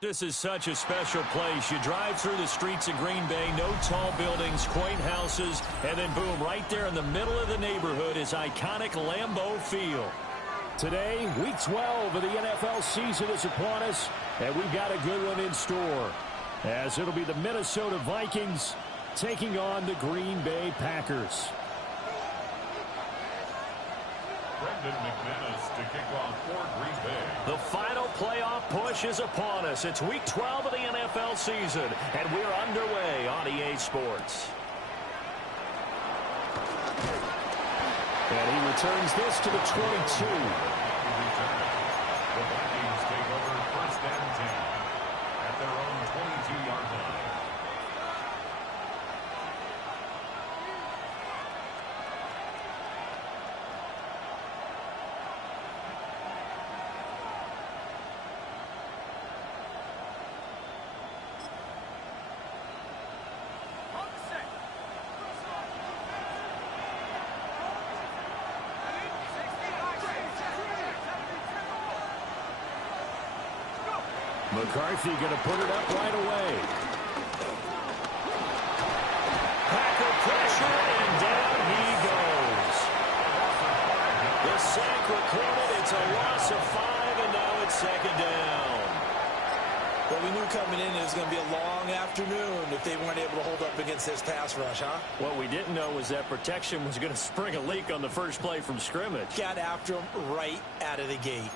This is such a special place. You drive through the streets of Green Bay, no tall buildings, quaint houses, and then boom, right there in the middle of the neighborhood is iconic Lambeau Field. Today, week 12 of the NFL season is upon us, and we've got a good one in store, as it'll be the Minnesota Vikings taking on the Green Bay Packers. Brendan McManus to kick off for Green Bay. The final playoff push is upon us. It's week 12 of the NFL season, and we're underway on EA Sports. And he returns this to the 22. The Vikings take over first and 10 at their own 22-yard line. McCarthy going to put it up right away. Packer pressure, and down he goes. The sack recorded. It's a loss of 5, and now it's second down. Well, we knew coming in it was going to be a long afternoon if they weren't able to hold up against this pass rush, huh? What we didn't know was that protection was going to spring a leak on the first play from scrimmage. Got after him right out of the gate.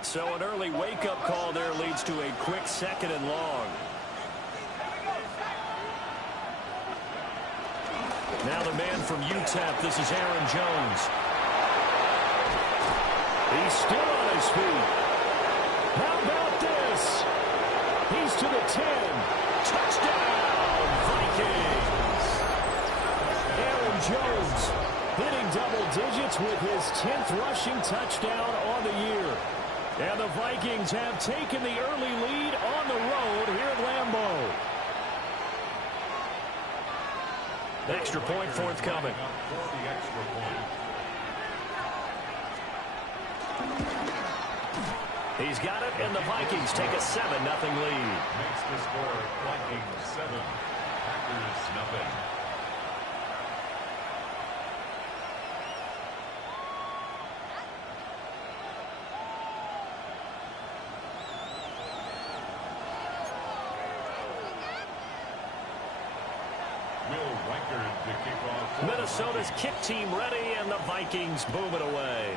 So an early wake-up call there leads to a quick second and long. Now the man from UTEP, this is Aaron Jones. He's still on his feet. How about this? He's to the 10. Touchdown, Vikings! Aaron Jones hitting double digits with his 10th rushing touchdown on the year. And the Vikings have taken the early lead on the road here at Lambeau. Extra point forthcoming. He's got it, and the Vikings take a 7-0 lead. Makes the score Vikings 7, Packers nothing. Minnesota's kick team ready, and the Vikings boom it away.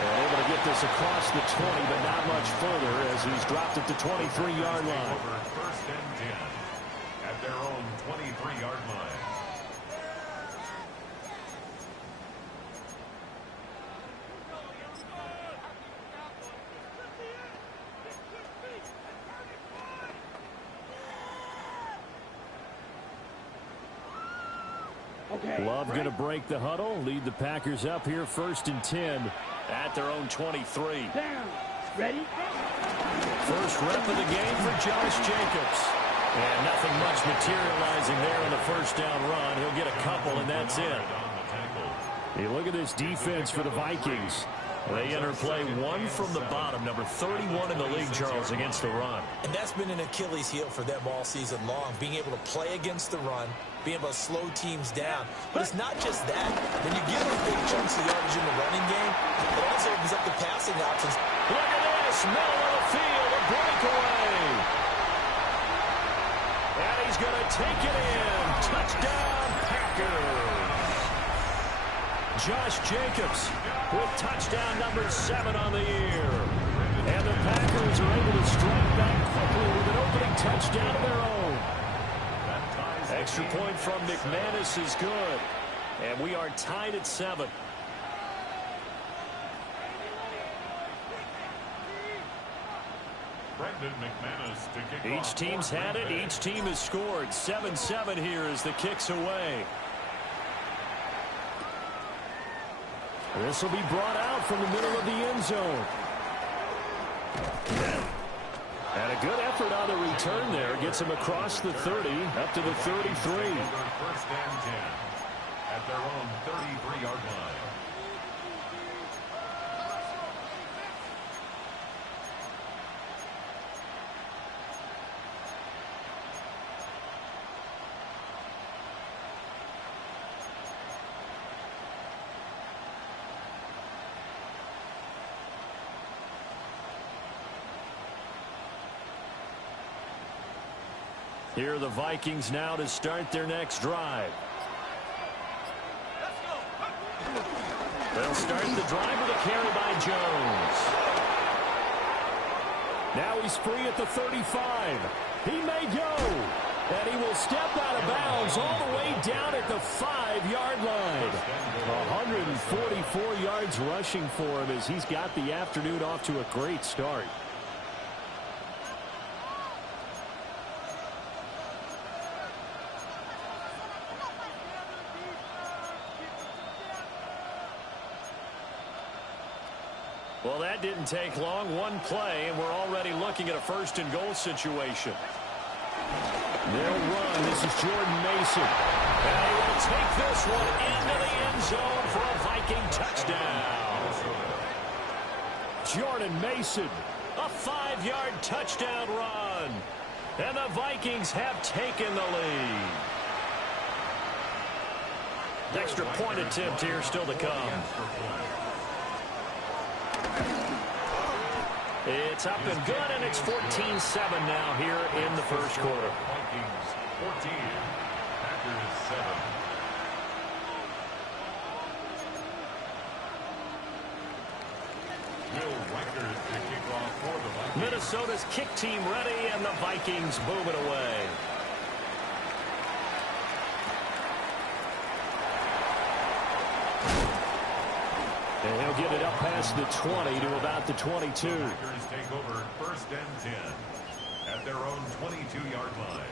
And able to get this across the 20, but not much further as he's dropped at the 23-yard line. Over first and 10 at their own 23-yard line. Love going to break the huddle, lead the Packers up here first and 10 at their own 23. Down. Ready? First rep of the game for Josh Jacobs. And nothing much materializing there in the first down run. He'll get a couple, and that's it. Hey, look at this defense for the Vikings. They enter play one from the bottom, number 31 in the league, Charles, against the run. And that's been an Achilles heel for them all season long, being able to play against the run, being able to slow teams down. But it's not just that. When you give them big chunks of yardage in the running game, it also opens up the passing options. Look at this, middle of the field, a breakaway. And he's going to take it in. Touchdown, Packers. Josh Jacobs with touchdown number 7 on the year. And the Packers are able to strike back quickly with an opening touchdown of their own. Extra point from McManus is good. And we are tied at 7. Brendan McManus to kick off. Each team's had it. Each team has scored. 7-7 here as the kick's away. This will be brought out from the middle of the end zone. And a good effort on the return there. Gets him across the 30, up to the 33. First and 10 at their own 33-yard line. Here are the Vikings now to start their next drive. They'll start the drive with a carry by Jones. Now he's free at the 35. He may go. And he will step out of bounds all the way down at the 5-yard line. 144 yards rushing for him as he's got the afternoon off to a great start. Well, that didn't take long. One play, and we're already looking at a first-and-goal situation. They'll run. This is Jordan Mason. And he will take this one into the end zone for a Viking touchdown. Jordan Mason, a 5-yard touchdown run. And the Vikings have taken the lead. Extra point attempt here still to come. It's up and good, and it's 14-7 now here in the first quarter. Vikings 14, Packers 7. Will Riker to kick off for the Vikings. Minnesota's kick team ready, and the Vikings move it away. And he'll get it up past the 20 to about the 22. The Packers take over first and 10 at their own 22-yard line.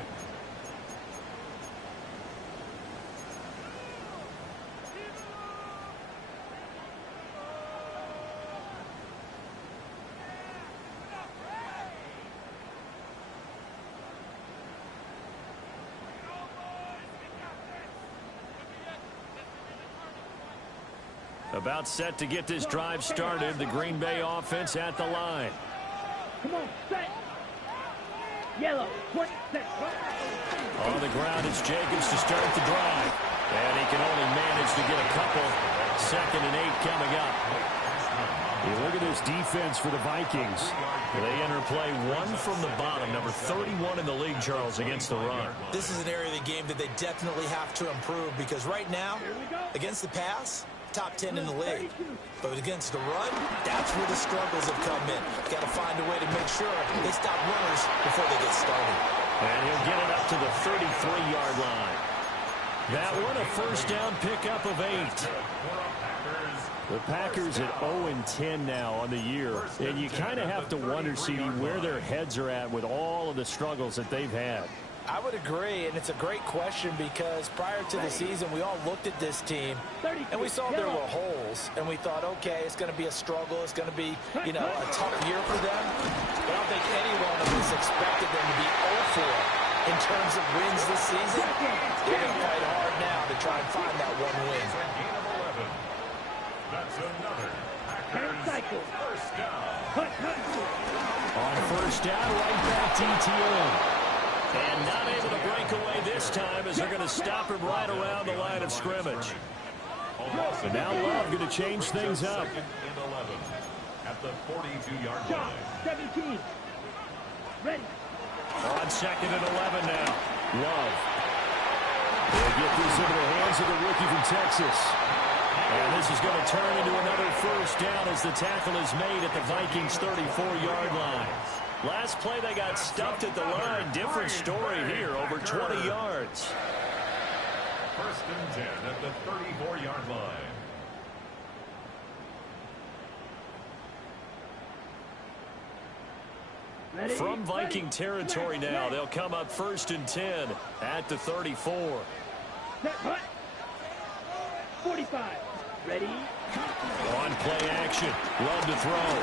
About set to get this drive started. The Green Bay offense at the line. Come on, set. Yellow, set. On the ground, it's Jacobs to start the drive. And he can only manage to get a couple. 2nd and 8 coming up. You look at this defense for the Vikings. They enter play one from the bottom, number 31 in the league, Charles, against the run. This is an area of the game that they definitely have to improve because right now, against the pass, top 10 in the league. But against the run, that's where the struggles have come in. Got to find a way to make sure they stop runners before they get started. And he'll get it up to the 33-yard line. That one a first down pickup of 8. The Packers at 0-10 now on the year. And you kind of have to wonder, CD, where their heads are at with all of the struggles that they've had. I would agree, and it's a great question because prior to the season, we all looked at this team, and we saw there were holes, and we thought, okay, it's going to be a struggle. It's going to be, a tough year for them. But I don't think any one of us expected them to be 0-4 in terms of wins this season. They're going to fight hard now to try and find that one win. That's another Packers first down. On first down, right back to ETN. And not able to break away this time as they're going to stop him right around the line of scrimmage. And now Love going to change things up. 2nd and 11 at the 42-yard line. 17. Ready. On 2nd and 11 now. Love. They get this into the hands of the rookie from Texas. And this is going to turn into another first down as the tackle is made at the Vikings' 34-yard line. Last play, they got stuffed at the line. Different story here, over 20 yards. First and 10 at the 34-yard line. Ready. From Viking territory now, they'll come up 1st and 10 at the 34. Set, hut. 45. Ready. On play action. Love to throw.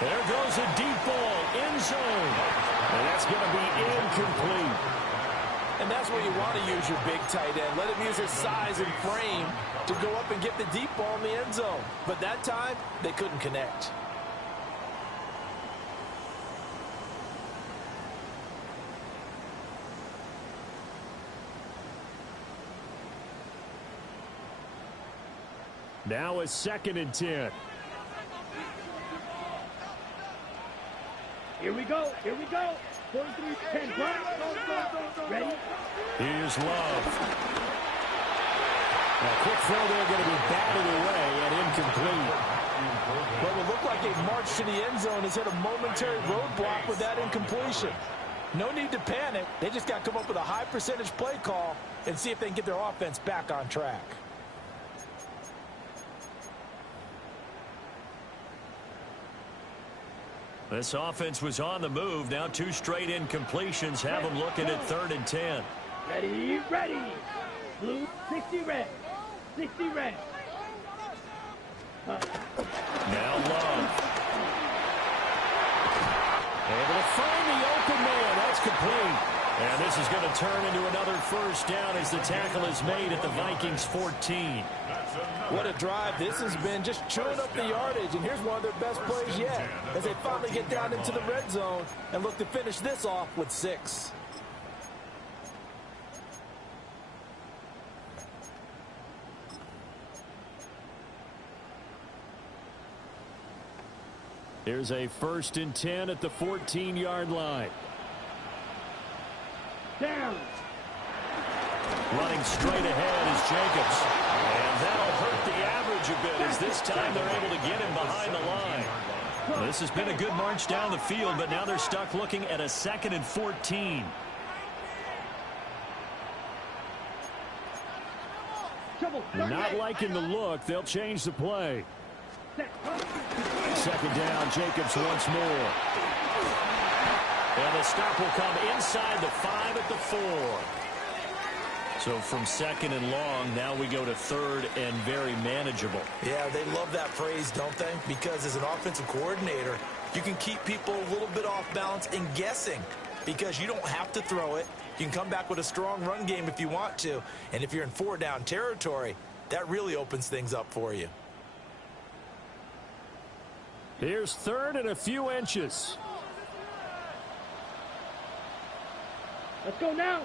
There goes a deep ball, end zone. And that's going to be incomplete. And that's where you want to use your big tight end. Let him use his size and frame to go up and get the deep ball in the end zone. But that time, they couldn't connect. Now a 2nd and 10. Here we go. 43, 10, punt. Ready? Here's Love. A quick throw there going to be batted away and incomplete. What would look like a march to the end zone has hit a momentary roadblock with that incompletion. No need to panic. They just got to come up with a high percentage play call and see if they can get their offense back on track. This offense was on the move. Now 2 straight incompletions have them looking at 3rd and 10. Ready, ready. Blue, 60 red. 60 red. Now Love. Able to find the open man. That's complete. And this is going to turn into another first down as the tackle is made at the Vikings 14. What a drive this has been, just chewing up the yardage. And here's one of their best plays yet as they finally get down into the red zone and look to finish this off with 6. Here's a 1st and 10 at the 14-yard line. Down. Running straight ahead is Jacobs. And that'll hurt the average a bit as this time they're able to get him behind the line. Well, this has been a good march down the field, but now they're stuck looking at a 2nd and 14. Not liking the look. They'll change the play. 2nd down, Jacobs once more. And the stop will come inside the 5 at the 4. So from 2nd and long, now we go to 3rd and very manageable. Yeah, they love that phrase, don't they? Because as an offensive coordinator, you can keep people a little bit off balance and guessing because you don't have to throw it. You can come back with a strong run game if you want to. And if you're in 4-down territory, that really opens things up for you. Here's 3rd and a few inches. Let's go now.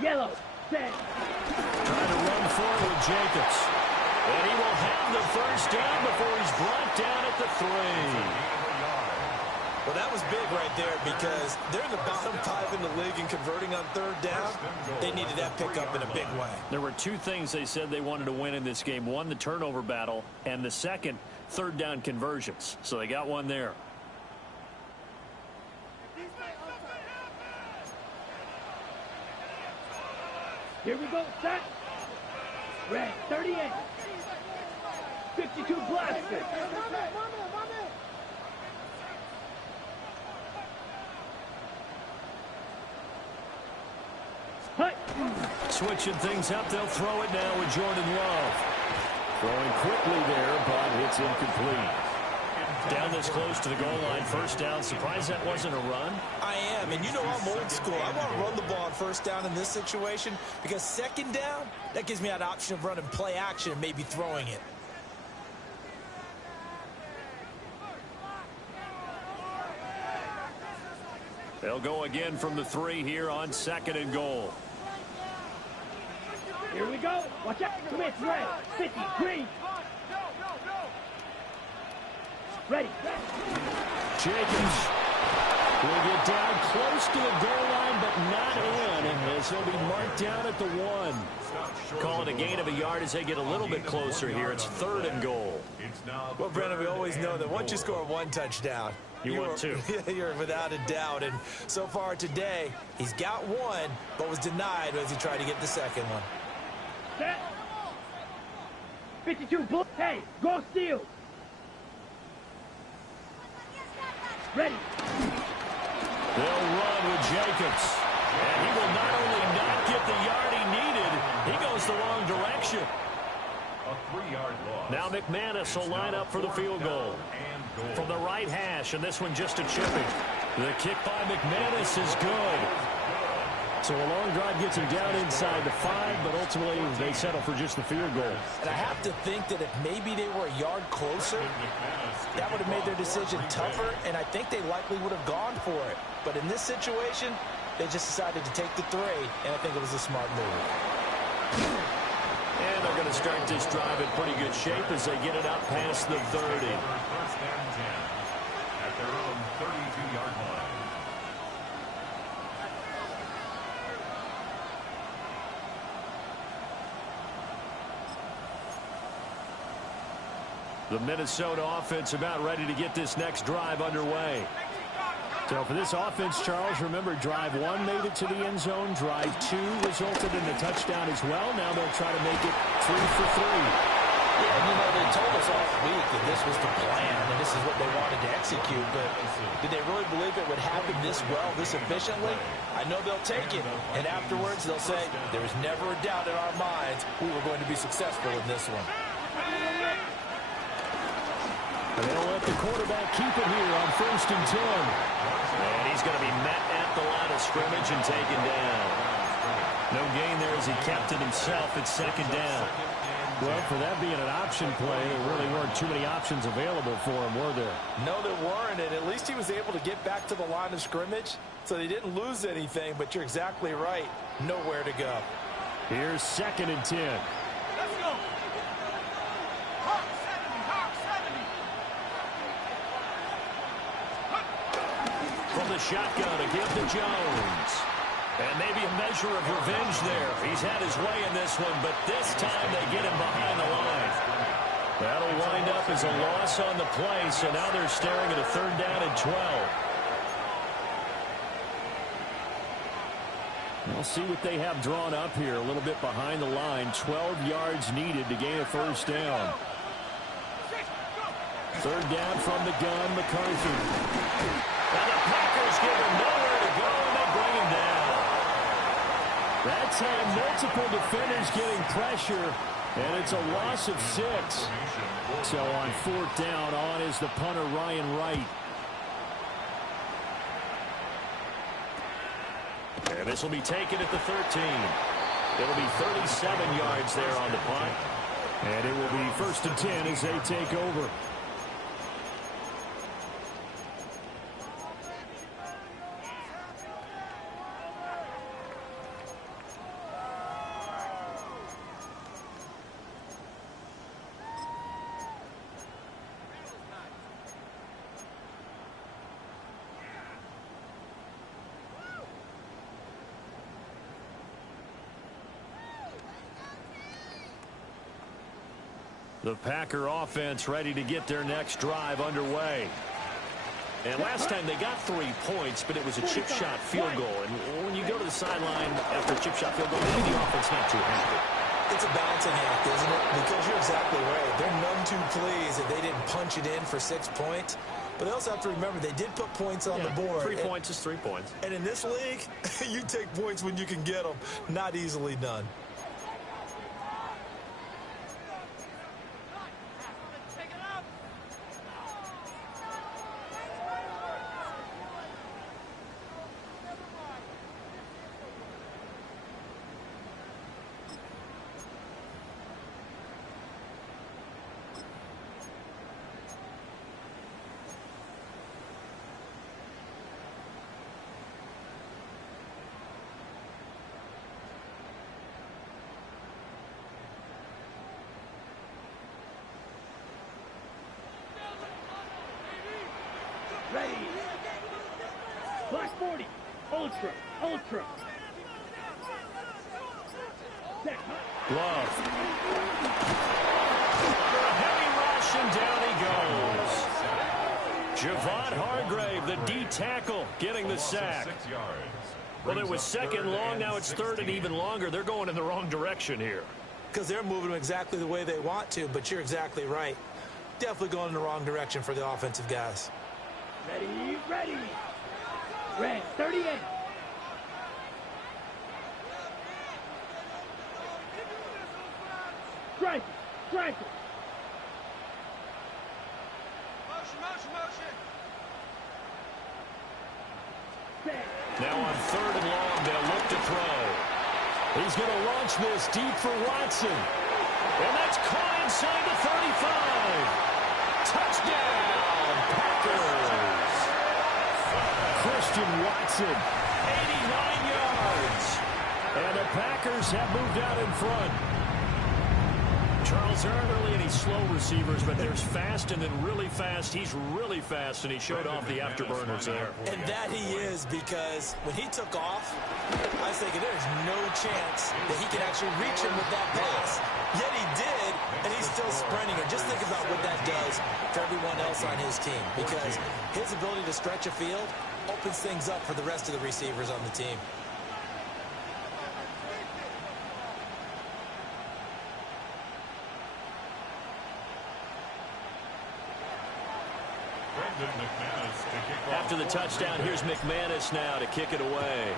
Yellow, set. Trying to run forward, Jacobs. And he will have the first down before he's brought down at the 3. Well, that was big right there because they're in the bottom 5 in the league and converting on 3rd down. They needed that pickup in a big way. There were 2 things they said they wanted to win in this game. One, the turnover battle, and the second, 3rd down conversions. So they got one there. Here we go, set. Red, 38. 52 blaster. Hut. Switching things up, they'll throw it now with Jordan Love. Throwing quickly there, but it's incomplete. Down this close to the goal line, 1st down. Surprised that wasn't a run? I am, and you know I'm old school. I want to run the ball on 1st down in this situation because 2nd down, that gives me that option of running play action and maybe throwing it. They'll go again from the 3 here on 2nd and goal. Here we go. Watch out. Smith, red. 50, green. Ready. Jacobs will get down close to the goal line, but not in, as he'll be marked down at the 1. Call it a gain of a yard as they get a little bit closer here. It's 3rd and goal. Well, Brennan, we always know that once you score 1 touchdown, you want 2. You're without a doubt. And so far today, he's got 1, but was denied as he tried to get the 2nd one. Set. 52 bull. Hey, go steal. Ready. They'll run with Jacobs. And he will not only not get the yard he needed, he goes the wrong direction. A 3-yard loss. Now McManus will line up for the field goal. From the right hash, and this one just a chipping. The kick by McManus is good. So a long drive gets him down inside the 5, but ultimately they settle for just the field goal. And I have to think that if maybe they were a yard closer, that would have made their decision tougher, and I think they likely would have gone for it. But in this situation, they just decided to take the 3, and I think it was a smart move. And they're going to start this drive in pretty good shape as they get it out past the 30. First and 10 at their own 32-yard line. The Minnesota offense about ready to get this next drive underway. So for this offense, Charles, remember, drive 1 made it to the end zone. Drive 2 resulted in a touchdown as well. Now they'll try to make it 3 for 3. Yeah, you know, they told us all week that this was the plan and this is what they wanted to execute, but did they really believe it would happen this well, this efficiently? I know they'll take it, and afterwards they'll say, there was never a doubt in our minds we were going to be successful in this one. And they'll let the quarterback keep it here on 1st and 10. And he's going to be met at the line of scrimmage and taken down. No gain there as he kept it himself at 2nd down. Well, for that being an option play, there really weren't too many options available for him, were there? No, there weren't, and at least he was able to get back to the line of scrimmage, so they didn't lose anything, but you're exactly right. Nowhere to go. Here's 2nd and 10. Let's go. Hawk 70, Hawk 70. From the shotgun to give to Jones. And maybe a measure of revenge there. He's had his way in this one, but this time they get him behind the line. That'll wind up as a loss on the play, so now they're staring at a 3rd down and 12. We'll see what they have drawn up here. A little bit behind the line. 12 yards needed to gain a 1st down. 3rd down from the gun, McCarthy. And the Packers give him nowhere to go, and they bring him down. That time, multiple defenders getting pressure, and it's a loss of 6. So on 4th down, on is the punter, Ryan Wright. And this will be taken at the 13. It'll be 37 yards there on the punt. And it will be 1st and 10 as they take over. The Packer offense ready to get their next drive underway. And last time they got 3 points, but it was a chip shot field goal. And when you go to the sideline after a chip shot field goal, maybe the offense not too happy. It's a balancing act, isn't it? Because you're exactly right. They're none too pleased that they didn't punch it in for 6 points. But they also have to remember they did put points on the board. 3 points is 3 points. And in this league, you take points when you can get them. Not easily done. Ready. Black 40. Ultra. Ultra. Love. For a heavy rush, and down he goes. Javon Hargrave, the D tackle, getting the sack. Well, it was 2nd long. Now it's 3rd and even longer. They're going in the wrong direction here. Because they're moving them exactly the way they want to, but you're exactly right. Definitely going in the wrong direction for the offensive guys. Ready, ready. Red, 38. Strike it, strike it. Motion, motion, motion. Now on 3rd and long, they'll look to throw. He's going to launch this deep for Watson. And that's caught inside the 35. Touchdown, Packers. Christian Watson. 89 yards. And the Packers have moved out in front. Charles, there aren't really any slow receivers, but there's fast and then really fast. He's really fast, and he showed off the afterburners there. And that he is, because when he took off, I was thinking there's no chance that he can actually reach him with that pass. Yet he did, and he's still sprinting. And just think about what that does for everyone else on his team, because his ability to stretch a field opens things up for the rest of the receivers on the team. After the touchdown, here's McManus now to kick it away.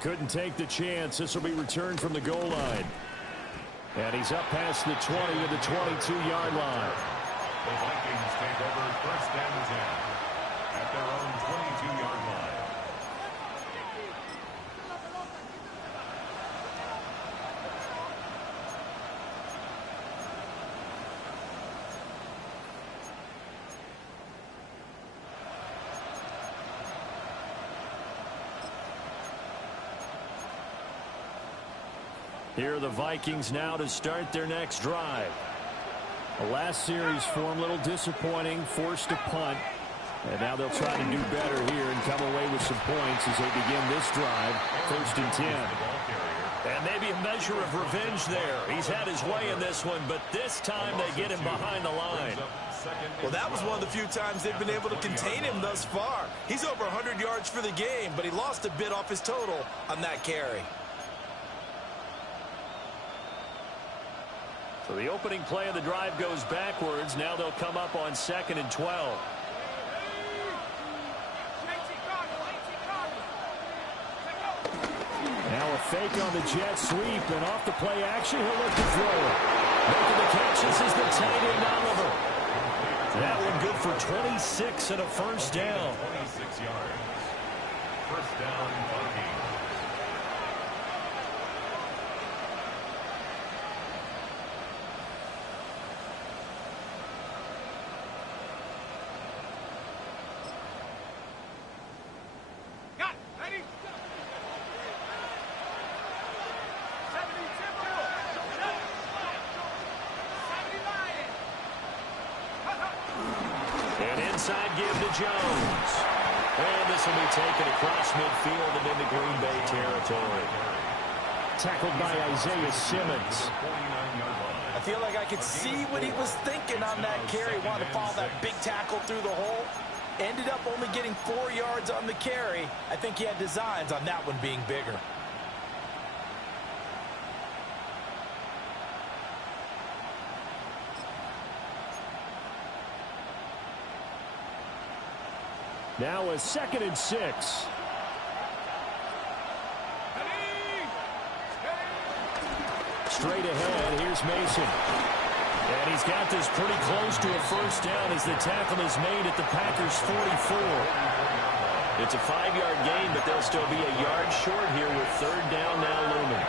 Couldn't take the chance. This will be returned from the goal line. And he's up past the 20 to the 22-yard line. The Vikings take over first and 10 at their own 22-yard line. Here are the Vikings now to start their next drive. The last series for them, a little disappointing, forced a punt. And now they'll try to do better here and come away with some points as they begin this drive, first and 10. And maybe a measure of revenge there. He's had his way in this one, but this time they get him behind the line. Well, that was one of the few times they've been able to contain him thus far. He's over 100 yards for the game, but he lost a bit off his total on that carry. So the opening play of the drive goes backwards. Now they'll come up on 2nd and 12. Now a fake on the jet sweep, and off the play action, he'll look to throw it. Making the catches is the tight end Oliver. That one good for 26 and a first down. 26 yards. First down, Vikings. Inside give to Jones. And this will be taken across midfield and into Green Bay territory. Tackled by Isaiah Simmons. I feel like I could see what he was thinking on that carry. Wanted to follow that big tackle through the hole. Ended up only getting 4 yards on the carry. I think he had designs on that one being bigger. Now a 2nd and 6. Straight ahead, here's Mason. And he's got this pretty close to a first down as the tackle is made at the Packers' 44. It's a 5-yard gain, but they'll still be a yard short here with 3rd down now looming.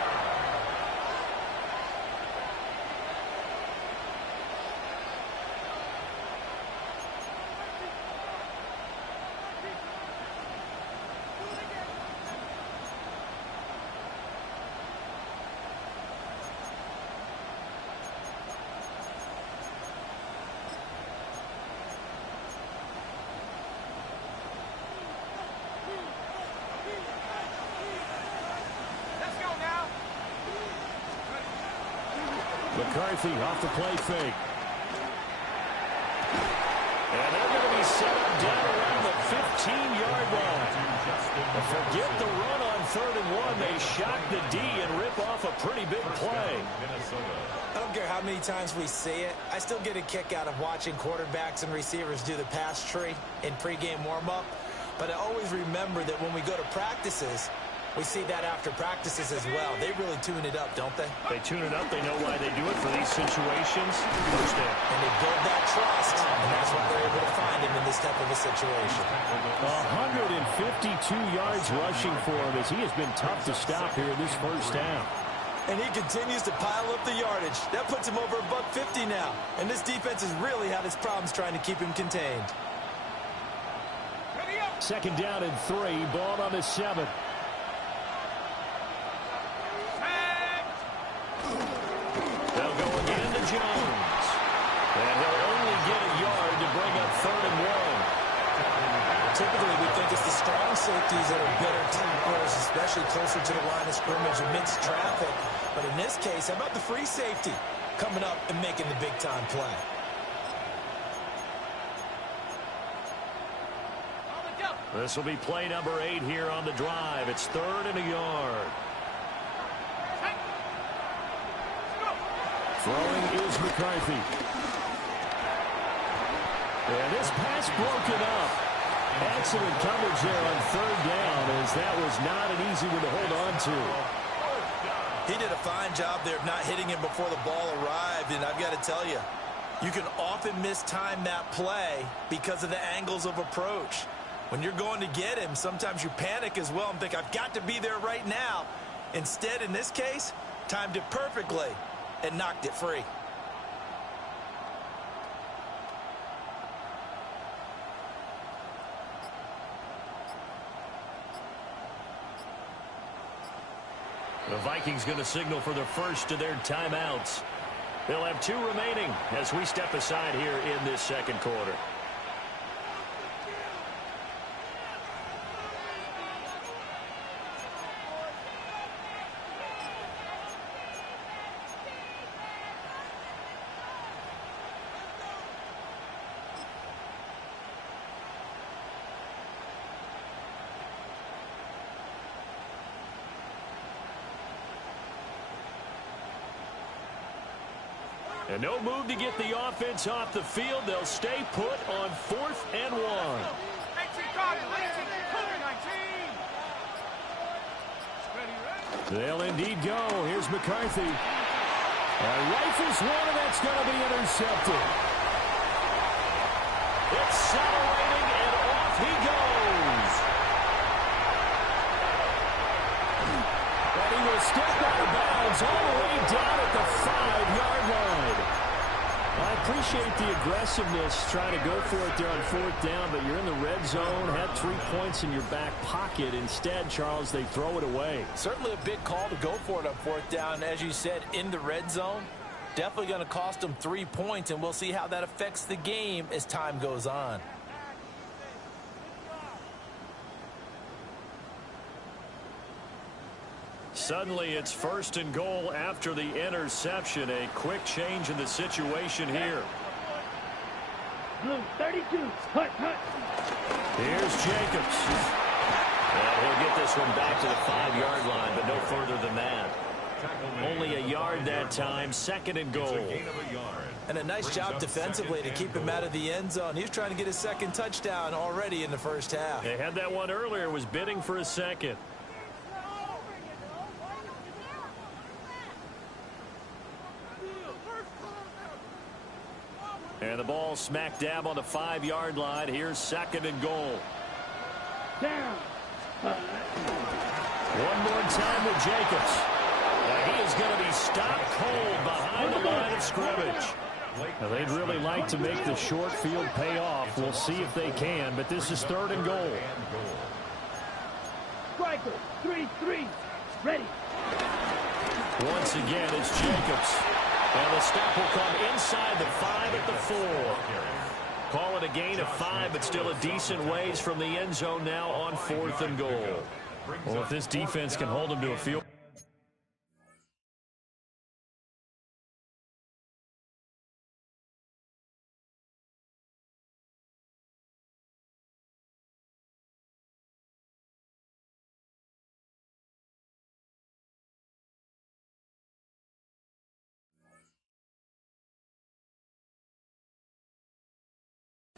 McCarthy off the play fake. And they're going to be set up down around the 15-yard line. But forget the run on 3rd and 1. They shock the D and rip off a pretty big play. I don't care how many times we see it. I still get a kick out of watching quarterbacks and receivers do the pass tree in pregame warm-up. But I always remember that when we go to practices, we see that after practices as well. They really tune it up, don't they? They tune it up. They know why they do it for these situations. First down. And they build that trust, and that's why they're able to find him in this type of a situation. 152 yards rushing for him as he has been tough to stop here in this first down. And he continues to pile up the yardage. That puts him over $150 now. And this defense has really had its problems trying to keep him contained. 2nd down and 3. Ball on the 7. Jones. And he'll only get a yard to bring up 3rd and 1. Typically, we think it's the strong safeties that are better tacklers, especially closer to the line of scrimmage amidst traffic. But in this case, how about the free safety coming up and making the big-time play? This will be play number 8 here on the drive. It's 3rd and a yard. Throwing is McCarthy. And this pass broken up. Excellent coverage there on 3rd down, as that was not an easy one to hold on to. He did a fine job there of not hitting him before the ball arrived, and I've got to tell you, you can often mistime that play because of the angles of approach. When you're going to get him, sometimes you panic as well and think, I've got to be there right now. Instead, in this case, timed it perfectly and knocked it free. The Vikings going to signal for the first of their timeouts. They'll have 2 remaining as we step aside here in this second quarter. And no move to get the offense off the field. They'll stay put on 4th and 1. They'll indeed go. Here's McCarthy. Rifles one, and that's going to be intercepted. Accelerating, and off he goes. And he will step out of bounds all the way down at the 5-yard line. I appreciate the aggressiveness trying to go for it there on 4th down, but you're in the red zone, had 3 points in your back pocket. Instead, Charles, they throw it away. Certainly a big call to go for it on 4th down. As you said, in the red zone, definitely going to cost them 3 points, and we'll see how that affects the game as time goes on. Suddenly, it's 1st and goal after the interception. A quick change in the situation here. Blue 32. Hut, hut. Here's Jacobs. And he'll get this one back to the 5-yard line, but no further than that. Only a yard that time, 2nd and goal. And a nice job defensively to keep him out of the end zone. He was trying to get his 2nd touchdown already in the first half. They had that one earlier, was bidding for a 2nd. And the ball smack dab on the 5-yard line. Here's 2nd and goal. Down. One more time with Jacobs. He is going to be stopped cold behind the line of scrimmage. Now, they'd really like to make the short field pay off. We'll see if they can, but this is 3rd and goal. Striker 3-3. Ready. Once again, it's Jacobs. And the stop will come inside the 5 at the 4. Call it a gain of 5, but still a decent ways from the end zone now on 4th and goal. Well, if this defense can hold them to a field.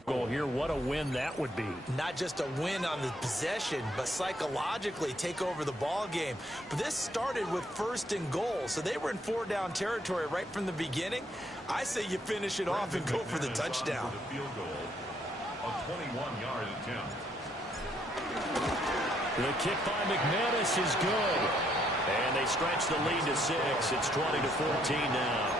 Goal here, what a win that would be. Not just a win on the possession, but psychologically take over the ball game. But this started with 1st and goal, so they were in 4-down territory right from the beginning. I say you finish it off and go for the touchdown. Field goal, a 21-yard attempt. The kick by McManus is good. And they stretch the lead to 6. It's 20-14 now.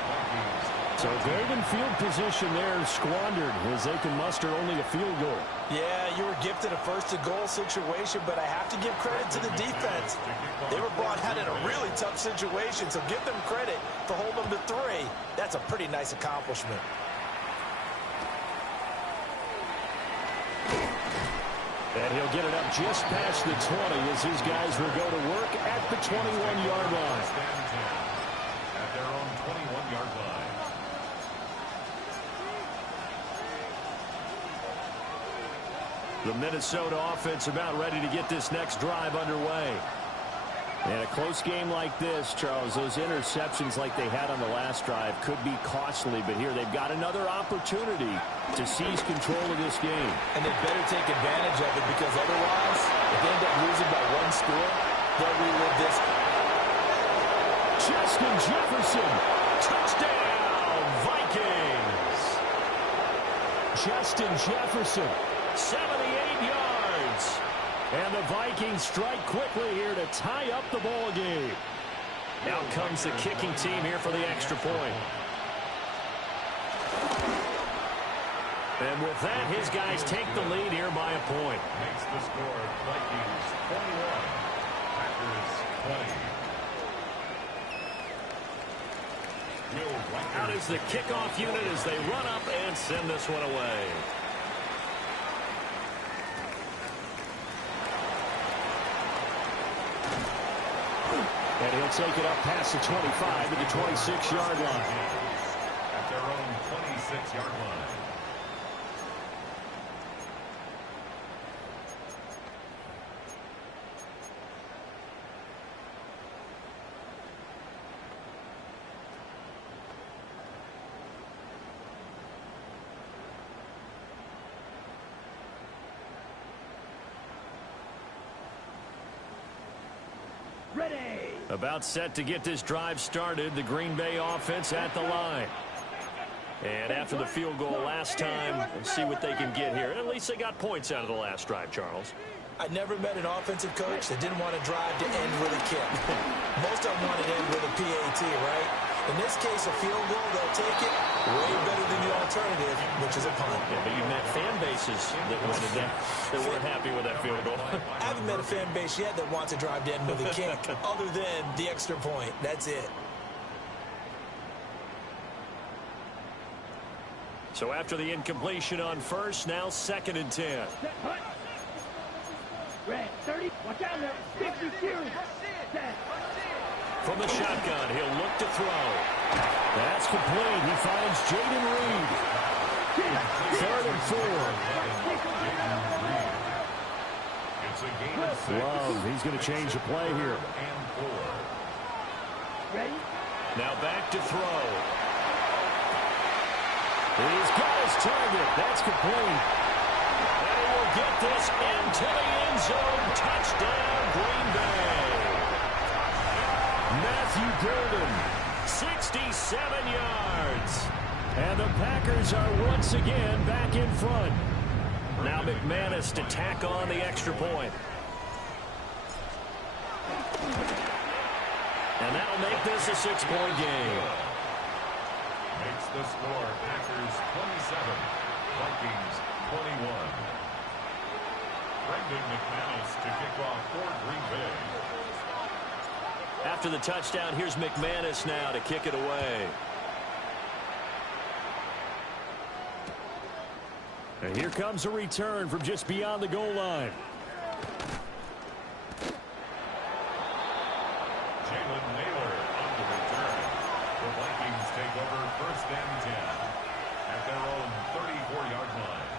So golden field position there squandered as they can muster only a field goal. Yeah, you were gifted a first-and-goal situation, but I have to give credit to the defense. They were brought out in a really tough situation, so give them credit for holding them to 3. That's a pretty nice accomplishment. And he'll get it up just past the 20 as his guys will go to work at the 21-yard line. At their own 21-yard line. The Minnesota offense about ready to get this next drive underway. And a close game like this, Charles, those interceptions like they had on the last drive could be costly, but here they've got another opportunity to seize control of this game. And they better take advantage of it because otherwise, if they end up losing by 1 score, they'll relive this. Justin Jefferson, touchdown, Vikings. Justin Jefferson, 78 yards. And the Vikings strike quickly here to tie up the ball game. Out comes the kicking team here for the extra point. And with that, his guys take the lead here by a point. Makes the score Vikings 21, Packers 20. Out is the kickoff unit as they run up and send this one away. And he'll take it up past the 25 to the 26-yard line. At their own 26-yard line. Ready. About set to get this drive started, the Green Bay offense at the line. And after the field goal last time, we'll see what they can get here. At least they got points out of the last drive, Charles. I never met an offensive coach that didn't want to drive to end with a kick. Most of them want to end with a PAT, right? In this case, a field goal, they'll take it way better than the alternative, which is a punt. Yeah, but you met fan bases that wanted that, that weren't happy with that field goal. I haven't met a fan base yet that wants to drive to end with a kick, other than the extra point. That's it. So after the incompletion on first, now 2nd and 10. Set, punt. Red, 30. Watch out there. 50 series. Set. From the shotgun, he'll look to throw. That's complete. He finds Jaden Reed. 3rd and 4. It's a game of 6. Love, he's going to change the play here. And 4. Ready. Now back to throw. He's got his target. That's complete. And he will get this into the end zone. Touchdown, Green Bay. Matthew Golden, 67 yards. and the Packers are once again back in front. Now McManus to tack on the extra point. And that'll make this a 6-point game. Makes the score Packers 27, Vikings 21. Brendan McManus to kick off for Green Bay. After the touchdown, here's McManus now to kick it away. And here comes a return from just beyond the goal line. Jalen Naylor on the return. The Vikings take over 1st and 10 at their own 34-yard line.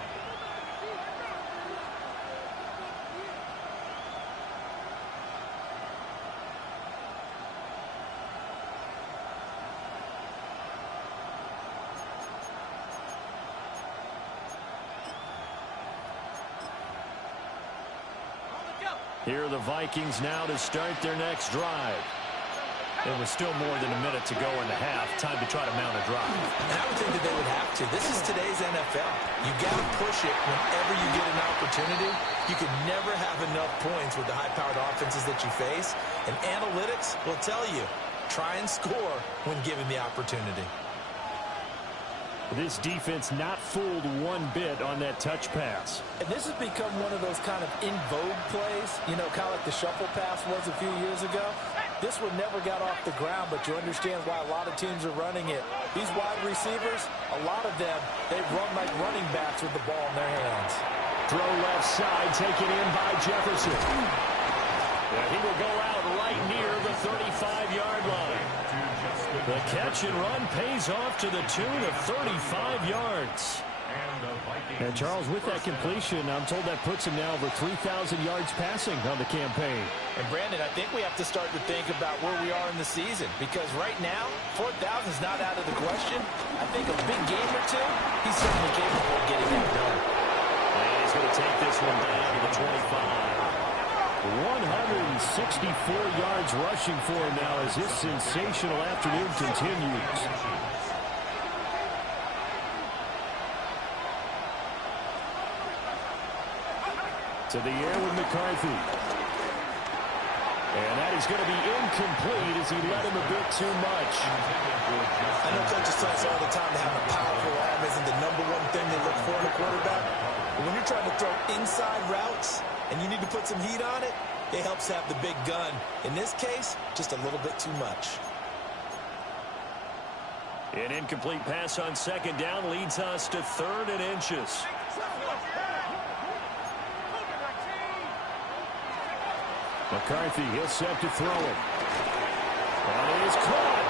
Here are the Vikings now to start their next drive. It was still more than a minute to go in the half. Time to try to mount a drive. And I would think that they would have to. This is today's NFL. You got to push it whenever you get an opportunity. You can never have enough points with the high-powered offenses that you face. And analytics will tell you, try and score when given the opportunity. This defense not fooled one bit on that touch pass. And this has become one of those kind of in vogue plays, you know, kind of like the shuffle pass was a few years ago. This one never got off the ground, but you understand why a lot of teams are running it. These wide receivers, a lot of them, they run like running backs with the ball in their hands. Throw left side, taken in by Jefferson. And he will go out right near the 35-yard line. The catch and run pays off to the tune of 35 yards. And Charles, with that completion, I'm told that puts him now over 3,000 yards passing on the campaign. And Brandon, I think we have to start to think about where we are in the season, because right now, 4,000 is not out of the question. I think a big game or two, he's certainly capable of getting that done. And he's going to take this one down to the 25. 164 yards rushing for him now as his sensational afternoon continues. To the air with McCarthy. And that is going to be incomplete as he led him a bit too much. I know coaches tell us all the time that having a powerful arm isn't the number one thing they look for in a quarterback. But when you're trying to throw inside routes and you need to put some heat on it, it helps have the big gun. In this case, just a little bit too much. An incomplete pass on second down leads us to 3rd and inches. McCarthy, he'll set to throw it. And it is caught.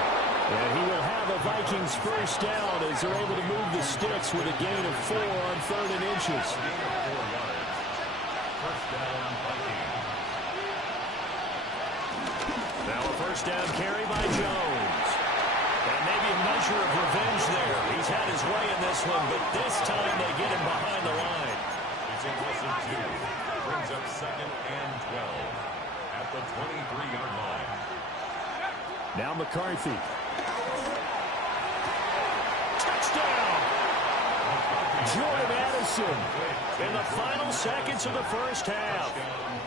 And he will have a Vikings first down as they're able to move the sticks with a gain of 4 on 3rd and inches. Now a first down carry by Jones. And maybe a measure of revenge there. He's had his way in this one, but this time they get him behind the line. It's a Wilson 2. Brings up 2nd and 12 at the 23-yard line. Now McCarthy. Touchdown! Jordan Addison in the final seconds of the first half.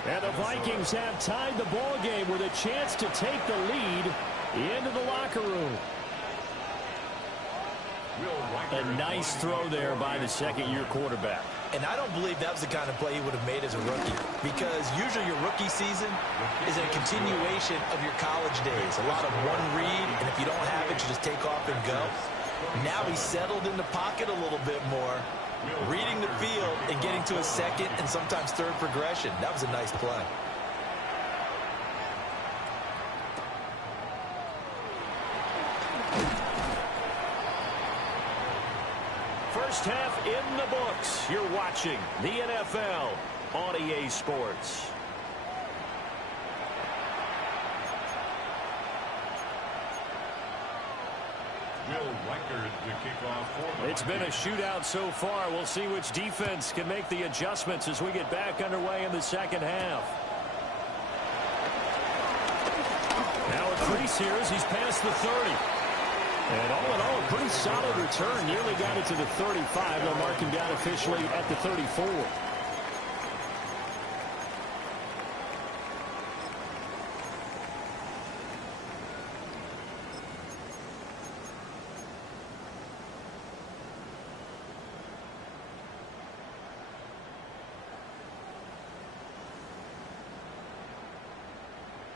And the Vikings have tied the ball game with a chance to take the lead into the locker room. A nice throw there by the second-year quarterback. And I don't believe that was the kind of play he would have made as a rookie, because usually your rookie season is a continuation of your college days. A lot of one read, and if you don't have it, you just take off and go. Now he's settled in the pocket a little bit more, reading the field and getting to a second and sometimes third progression. That was a nice play. First half in the books. You're watching the NFL on EA Sports. It's been a shootout so far. We'll see which defense can make the adjustments as we get back underway in the second half. Now a crease here as he's past the 30. And all in all, a pretty solid return. Nearly got it to the 35. They'll mark him down officially at the 34.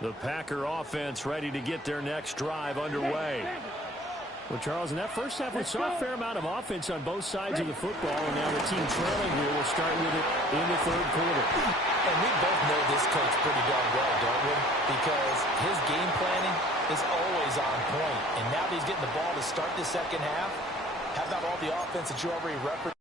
The Packer offense ready to get their next drive underway. Well, Charles, in that first half, we saw a fair amount of offense on both sides of the football, and now the team trailing here will start with it in the third quarter. And we both know this coach pretty darn well, don't we? Because his game planning is always on point. And now that he's getting the ball to start the second half, how about all the offense that you already referenced?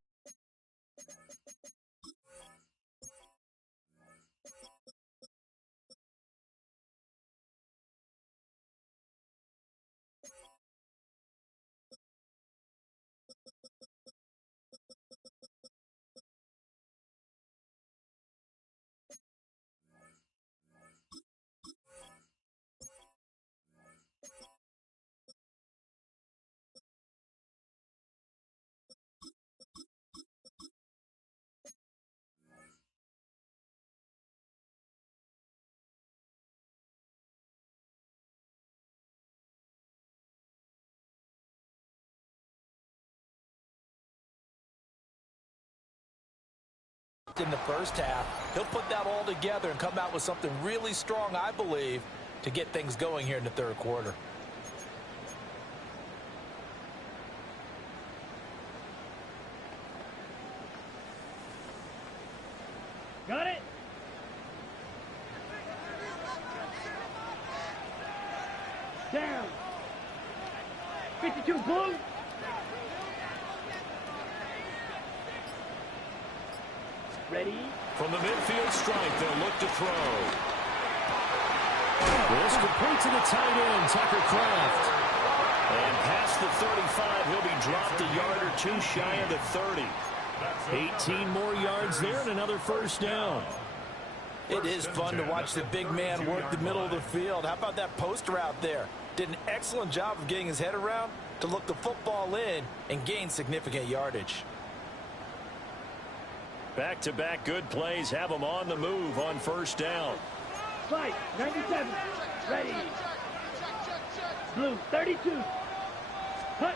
in the first half. He'll put that all together and come out with something really strong, I believe, to get things going here in the third quarter. Got it? Down. 52 blue. Ready? From the midfield stripe, they'll look to throw. This complete to the tight end, Tucker Kraft. And past the 35, he'll be dropped a yard or two shy of the 30. 18 more yards there and another first down. It is fun to watch the big man work the middle of the field. How about that post route there? Did an excellent job of getting his head around to look the football in and gain significant yardage. Back-to-back good plays have them on the move on first down. Slide, 97. Ready. Blue, 32. Cut.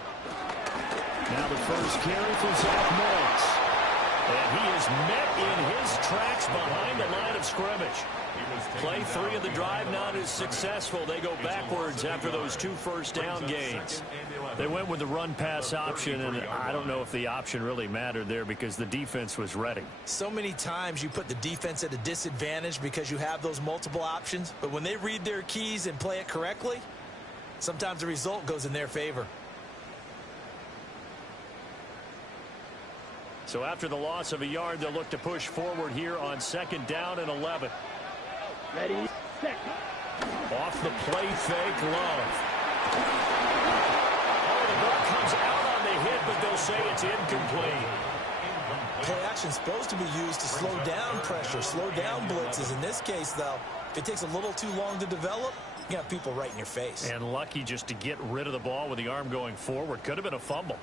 Now the first carry for Zach Moss. And he is met in his tracks behind the line of scrimmage. Play 3 of the drive not as successful. They go backwards after those 2 first down gains. They went with the run-pass option, and I don't know if the option really mattered there because the defense was ready. So many times you put the defense at a disadvantage because you have those multiple options, but when they read their keys and play it correctly, sometimes the result goes in their favor. So after the loss of a yard, they'll look to push forward here on second down and 11. Ready, set. Off the play fake, Love. Oh, the ball comes out on the hit, but they'll say it's incomplete. Play action's supposed to be used to slow down pressure, slow down blitzes. In this case, though, if it takes a little too long to develop, you got people right in your face. And lucky just to get rid of the ball with the arm going forward. Could have been a fumble.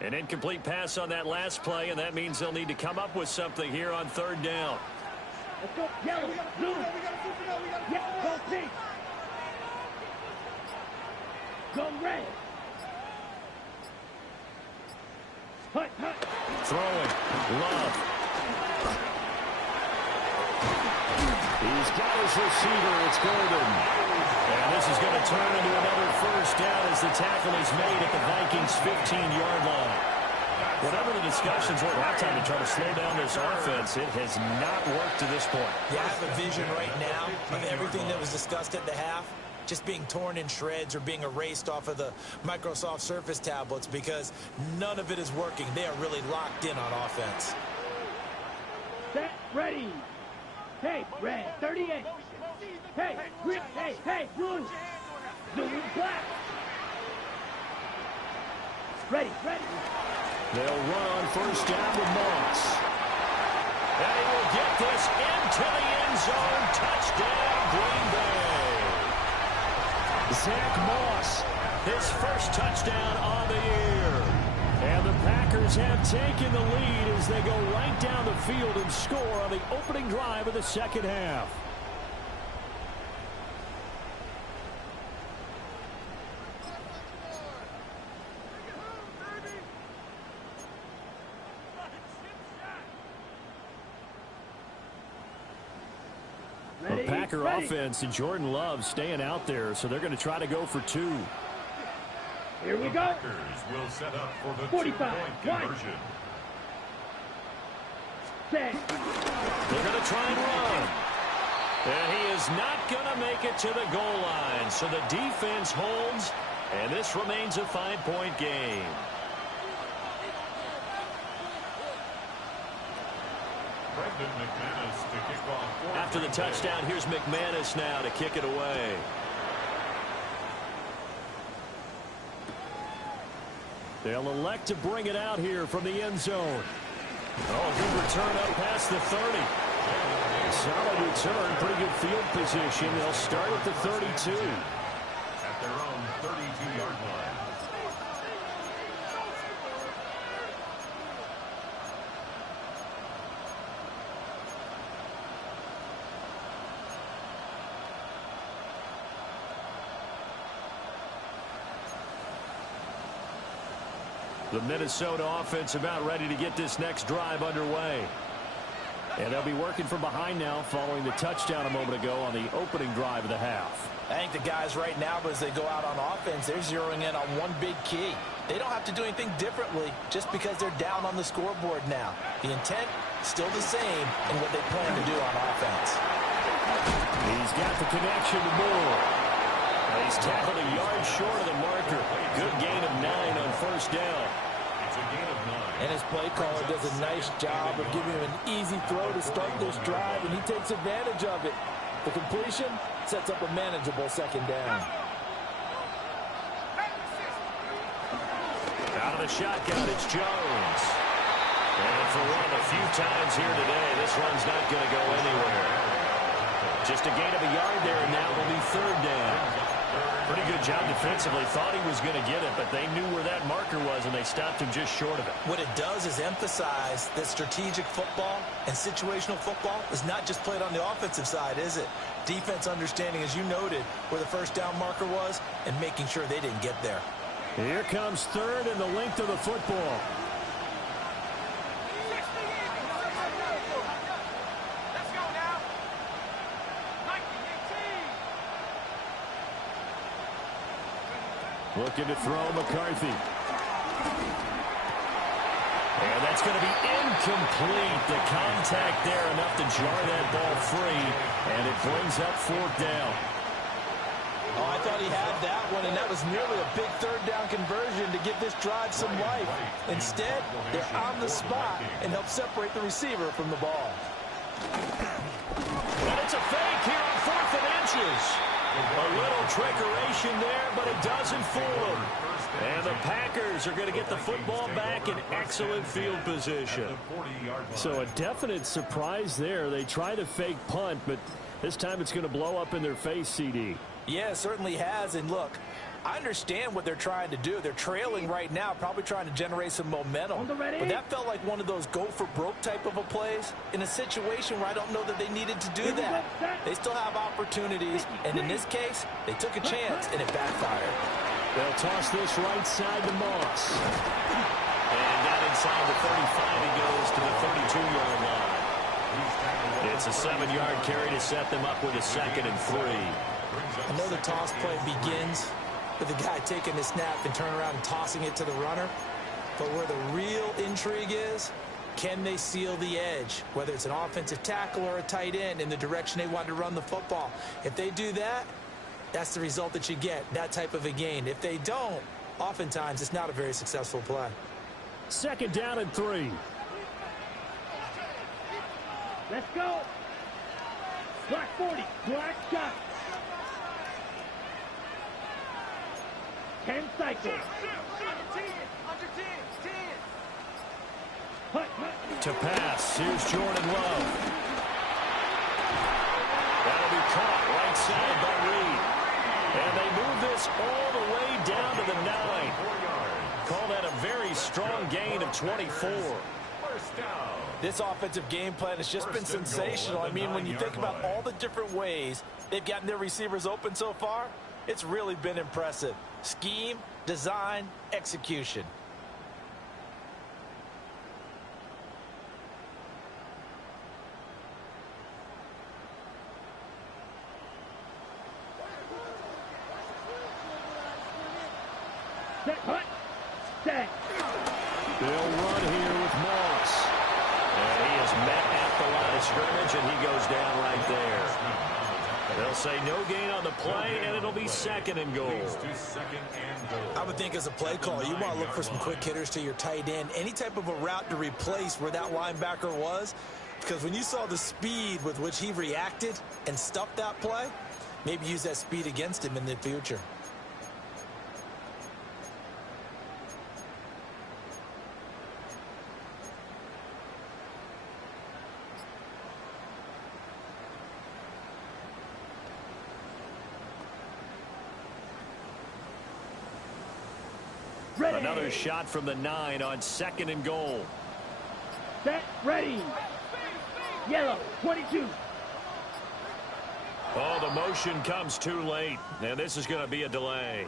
An incomplete pass on that last play, and that means they'll need to come up with something here on third down. Let's go. Yellow, blue. Yeah, go pink. Go red. Hut, hut. Throwing. Love. He's got his receiver. It's Golden. And this is going to turn into another first down as the tackle is made at the Vikings' 15-yard line. Whatever the discussions were at halftime to try to slow down this offense, it has not worked to this point. Yeah, I have a vision right now of everything that was discussed at the half just being torn in shreds or being erased off of the Microsoft Surface tablets because none of it is working. They are really locked in on offense. Set, ready. Hey, red, 38. Hey, green, hey, blue. Blue, black. Ready. They'll run on first down with Moss. And he will get this into the end zone. Touchdown, Green Bay. Zach Moss, his first touchdown on the year. And the Packers have taken the lead as they go right down the field and score on the opening drive of the second half. The Packer offense and Jordan Love staying out there, so they're going to try to go for 2. Here we The go. Packers will set up for the 45, two-point conversion. Set. They're going to try and run. And he is not going to make it to the goal line, so the defense holds, and this remains a 5-point game. After the touchdown, here's McManus now to kick it away. They'll elect to bring it out here from the end zone. Oh, good return up past the 30. Solid return, pretty good field position. They'll start at the 32. At their own 32-yard line. The Minnesota offense about ready to get this next drive underway. And they'll be working from behind now following the touchdown a moment ago on the opening drive of the half. I think the guys right now, as they go out on offense, they're zeroing in on one big key. They don't have to do anything differently just because they're down on the scoreboard now. The intent still the same in what they plan to do on offense. He's got the connection to Moore. He's tackled a yard short of the marker. Good gain of 9 on first down. It's a gain of 9. And his play caller does a nice job of giving him an easy throw to start this drive, and he takes advantage of it. The completion sets up a manageable second down. Out of the shotgun, it's Jones. And for one of the few times here today, this run's not going to go anywhere. Just a gain of a yard there, and now it'll be third down. Pretty good job defensively. Thought he was going to get it, but they knew where that marker was, and they stopped him just short of it. What it does is emphasize that strategic football and situational football is not just played on the offensive side, is it? Defense understanding, as you noted, where the first down marker was and making sure they didn't get there. Here comes third and the length of the football. Let's go now. 19-18. Looking to throw McCarthy. And that's going to be incomplete. The contact there enough to jar that ball free. And it brings up fourth down. Oh, I thought he had that one, and that was nearly a big third down conversion to give this drive some life. Instead, they're on the spot and help separate the receiver from the ball. And it's a fake here on 4th and inches. A little trickeration there, but it doesn't fool them. And the Packers are going to get the football back in excellent field position. So a definite surprise there. They try to fake punt, but this time it's going to blow up in their face, CD. Yeah, it certainly has. And look, I understand what they're trying to do. They're trailing right now, probably trying to generate some momentum. But that felt like one of those go-for-broke type of a plays in a situation where I don't know that they needed to do that. They still have opportunities, and in this case, they took a chance, and it backfired. They'll toss this right side to Moss. And down inside the 35, he goes to the 32-yard line. It's a 7-yard carry to set them up with a 2nd and 3. I know the toss play begins with the guy taking the snap and turning around and tossing it to the runner. But where the real intrigue is, can they seal the edge, whether it's an offensive tackle or a tight end, in the direction they want to run the football? If they do that, that's the result that you get, that type of a gain. If they don't, oftentimes it's not a very successful play. 2nd down and 3. Let's go. Black 40. Black shot. 10 cycles. Under 10. 10. Hut, hut. To pass, here's Jordan Love. That'll be caught right side by Reed. And they move this all the way down to the 9. Call that a very strong gain of 24. First down. This offensive game plan has just been sensational. I mean, when you think about all the different ways they've gotten their receivers open so far, it's really been impressive. Scheme, design, execution. Set, hut. Set. They'll run here with Moss. And he is met at the line of scrimmage, and he goes down right there. They'll say no gain on the play, and it'll be 2nd and goal. I would think as a play call, you want to look for some quick hitters to your tight end. Any type of a route to replace where that linebacker was. Because when you saw the speed with which he reacted and stuffed that play, maybe use that speed against him in the future. Ready. Another shot from the 9 on 2nd and goal. Set. Ready. Yellow. 22. Oh, the motion comes too late, and this is going to be a delay.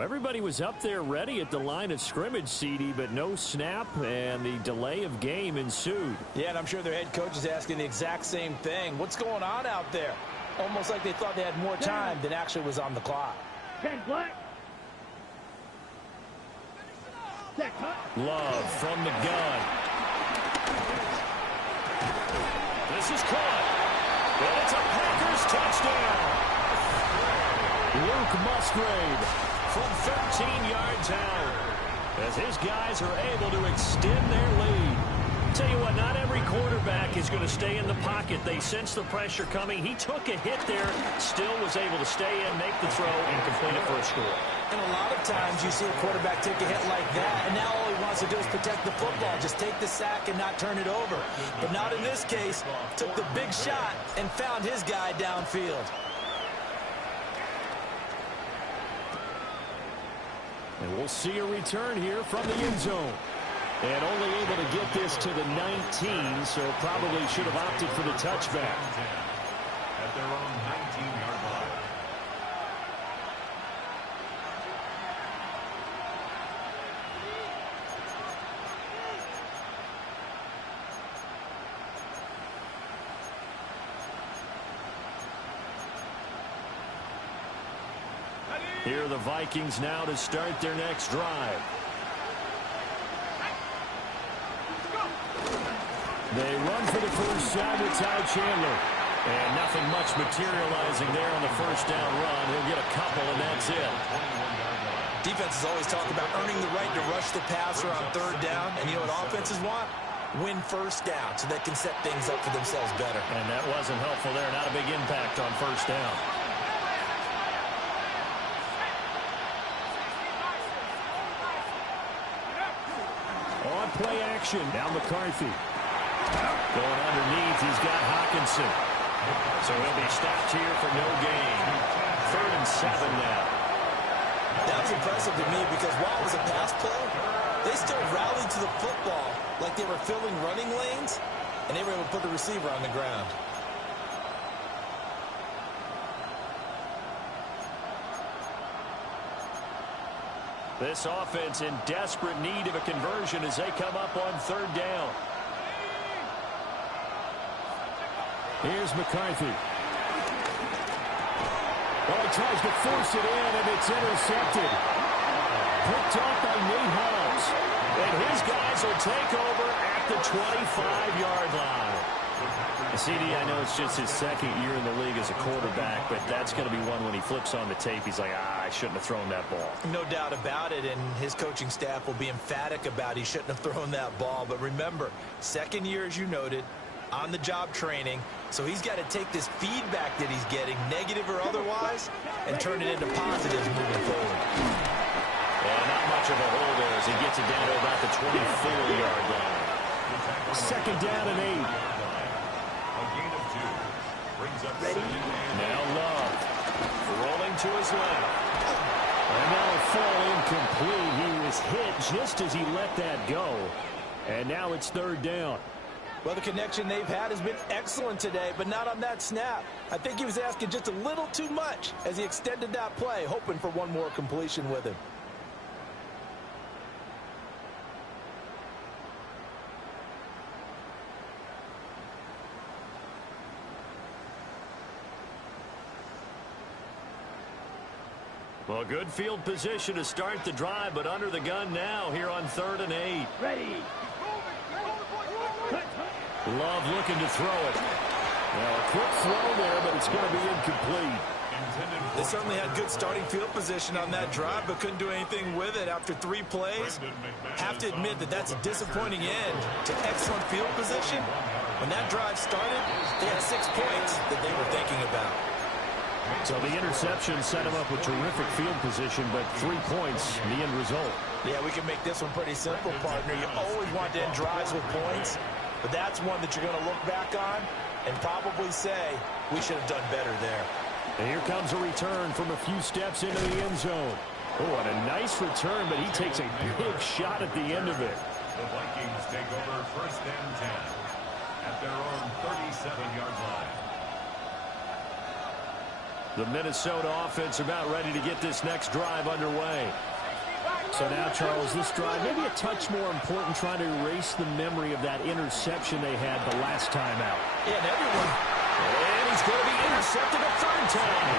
Well, everybody was up there ready at the line of scrimmage, CD, but no snap, and the delay of game ensued. Yeah, and I'm sure their head coach is asking the exact same thing. What's going on out there? Almost like they thought they had more time than actually was on the clock. 10 black. Love from the gun. This is caught. And it's a Packers touchdown. Luke Musgrave from 13 yards out as his guys are able to extend their lead. Tell you what, not every quarterback is going to stay in the pocket. They sense the pressure coming. He took a hit there, still was able to stay in, make the throw, and complete it for a score. And a lot of times you see a quarterback take a hit like that, and now all he wants to do is protect the football. Just take the sack and not turn it over. But not in this case. Took the big shot and found his guy downfield. And we'll see a return here from the end zone. And only able to get this to the 19, so probably should have opted for the touchback. At their own 19-yard line. Here are the Vikings now to start their next drive. They run for the first time with Ty Chandler. And nothing much materializing there on the first down run. He'll get a couple, and that's it. Defenses always talk about earning the right to rush the passer on third down. And you know what offenses want? Win first down so they can set things up for themselves better. And that wasn't helpful there. Not a big impact on first down. On play action, now McCarthy. Going underneath, he's got Hawkinson. So he'll be stopped here for no gain. 3rd and 7 now. That's impressive to me because while it was a pass play, they still rallied to the football like they were filling running lanes, and they were able to put the receiver on the ground. This offense in desperate need of a conversion as they come up on 3rd down. Here's McCarthy. Oh, he tries to force it in, and it's intercepted. Picked off by Nate Holmes. And his guys will take over at the 25-yard line. CD, I know it's just his 2nd year in the league as a quarterback, but that's going to be one when he flips on the tape. He's like, I shouldn't have thrown that ball. No doubt about it, and his coaching staff will be emphatic about he shouldn't have thrown that ball. But remember, 2nd year, as you noted, on-the-job training, so he's got to take this feedback that he's getting, negative or otherwise, and turn it into positives moving forward. And not much of a hole there as he gets it down to about the 24-yard line. 2nd down and 8. A gain of 2. Brings up Ready? Now Love rolling to his left. And that'll fall incomplete. He was hit just as he let that go. And now it's 3rd down. Well, the connection they've had has been excellent today, but not on that snap. I think he was asking just a little too much as he extended that play, hoping for one more completion with him. Well, good field position to start the drive, but under the gun now here on 3rd and 8. Ready. Love looking to throw it. Now a quick throw there, but it's going to be incomplete. They certainly had good starting field position on that drive, but couldn't do anything with it after 3 plays. Have to admit that that's a disappointing end to excellent field position. When that drive started, they had 6 points that they were thinking about. So the interception set him up with terrific field position, but 3 points in the end result. Yeah, we can make this one pretty simple, partner. You always want to end drives with points, but that's one that you're going to look back on and probably say, we should have done better there. And here comes a return from a few steps into the end zone. Oh, and a nice return, but he takes a big shot at the end of it. The Vikings take over 1st and 10 at their own 37-yard line. The Minnesota offense about ready to get this next drive underway. So now, Charles, this drive maybe a touch more important, trying to erase the memory of that interception they had the last time out. Yeah, and everyone. And he's going to be intercepted a third time.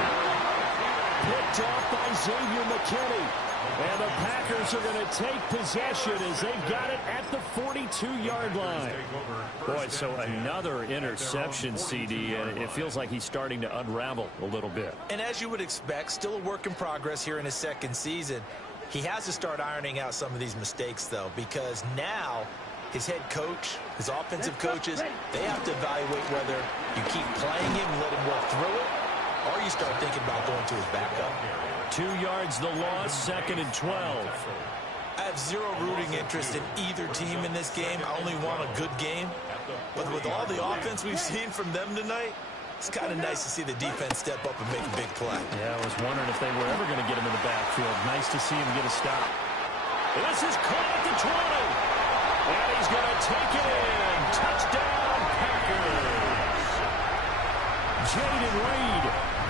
Picked off by Xavier McKinney. And the Packers are going to take possession as they've got it at the 42-yard line. Boy, so another interception, CD, and it feels like he's starting to unravel a little bit. And as you would expect, still a work in progress here in his second season. He has to start ironing out some of these mistakes, though, because now his head coach, his offensive coaches, they have to evaluate whether you keep playing him and let him work through it, or you start thinking about going to his backup. 2 yards the loss, 2nd and 12. I have zero rooting interest in either team in this game. I only want a good game. But with all the offense we've seen from them tonight, it's kind of nice to see the defense step up and make a big play. Yeah, I was wondering if they were ever going to get him in the backfield. Nice to see him get a stop. This is caught at the 20. And he's going to take it in. Touchdown, Packers. Jaden Reed,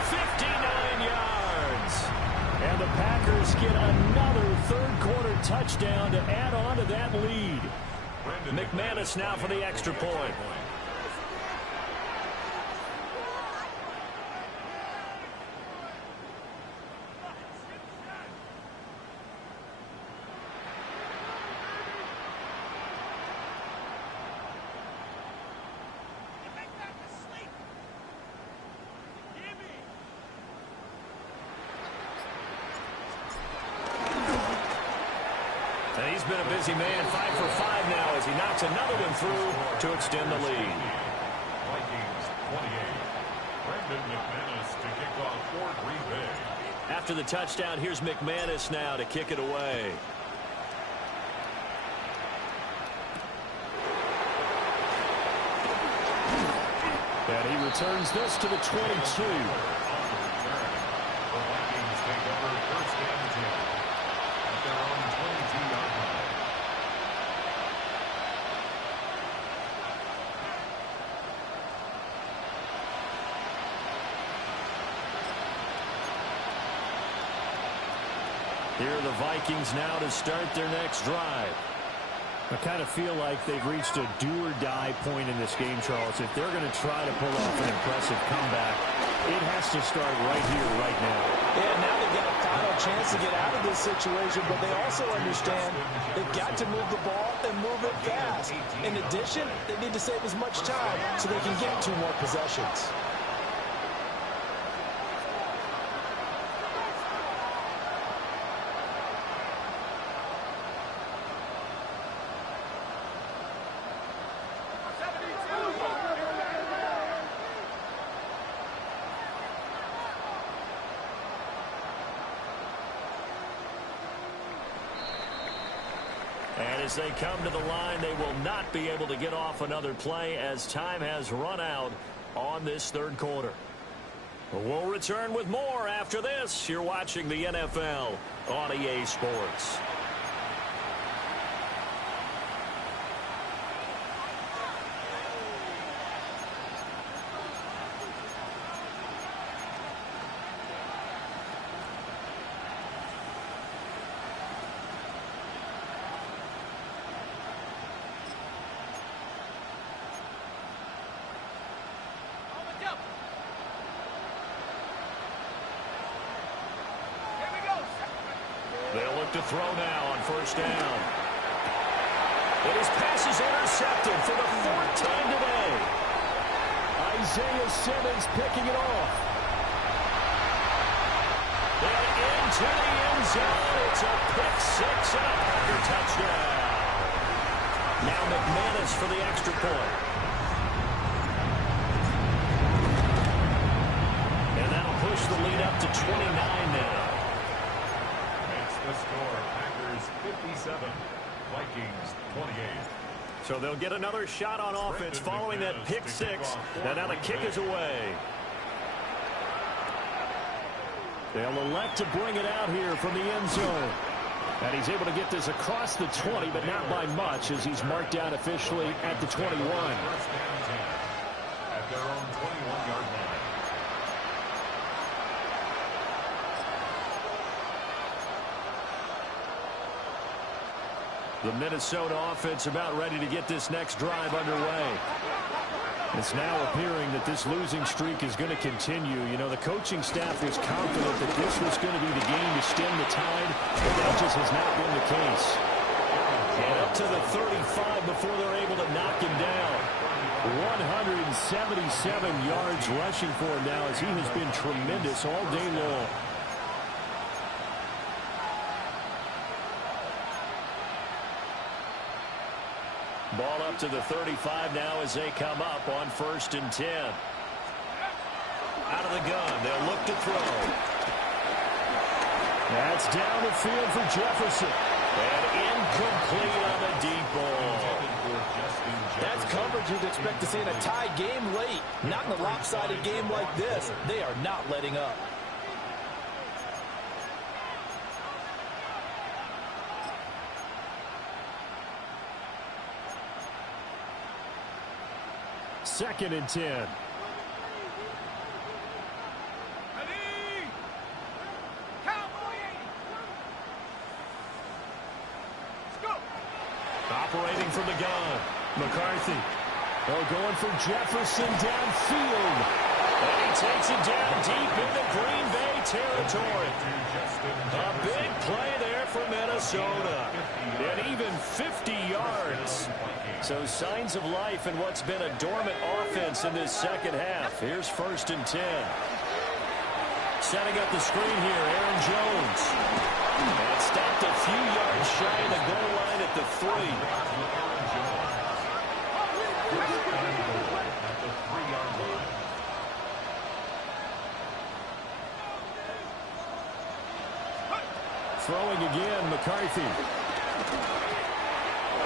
59 yards. And the Packers get another third-quarter touchdown to add on to that lead. McManus now for the extra point. And he's been a busy man, 5 for 5 now as he knocks another one through to extend the lead. Vikings 28. Brandon McManus to kick off for Green Bay. After the touchdown, here's McManus now to kick it away. And he returns this to the 22. Here are the Vikings now to start their next drive. I kind of feel like they've reached a do-or-die point in this game, Charles. If they're going to try to pull off an impressive comeback, it has to start right here, right now. Yeah, now they've got a final chance to get out of this situation, but they also understand they've got to move the ball and move it fast. In addition, they need to save as much time so they can get 2 more possessions. And as they come to the line, they will not be able to get off another play as time has run out on this third quarter. We'll return with more after this. You're watching the NFL on EA Sports. They'll look to throw now on first down. And his pass is intercepted for the 4th time today. Isaiah Simmons picking it off. And into the end zone. It's a pick 6 and a Packer touchdown. Now McManus for the extra point. And that'll push the lead up to 29 now. The score, Packers 57, Vikings 28. So they'll get another shot on offense following that pick 6. And now the kick is away. They'll elect to bring it out here from the end zone. And he's able to get this across the 20, but not by much as he's marked down officially at the 21. First down 10 at their own 21-yard line. The Minnesota offense about ready to get this next drive underway. It's now appearing that this losing streak is going to continue. You know, the coaching staff was confident that this was going to be the game to stem the tide, but that just has not been the case. And up to the 35 before they're able to knock him down. 177 yards rushing for him now as he has been tremendous all day long. Ball up to the 35 now as they come up on 1st and 10. Out of the gun, they'll look to throw. That's down the field for Jefferson. And incomplete on the deep ball. That's coverage you'd expect to see in a tie game late. Not in a lopsided game like this. They are not letting up. Second and 10. Operating from the gun. McCarthy. Oh, going for Jefferson downfield. And he takes it down deep into Green Bay territory. A big play there for Minnesota. And even 50 yards. So signs of life in what's been a dormant offense in this second half. Here's 1st and 10. Setting up the screen here, Aaron Jones. And stopped a few yards shy of the goal line at the 3. Throwing again, McCarthy.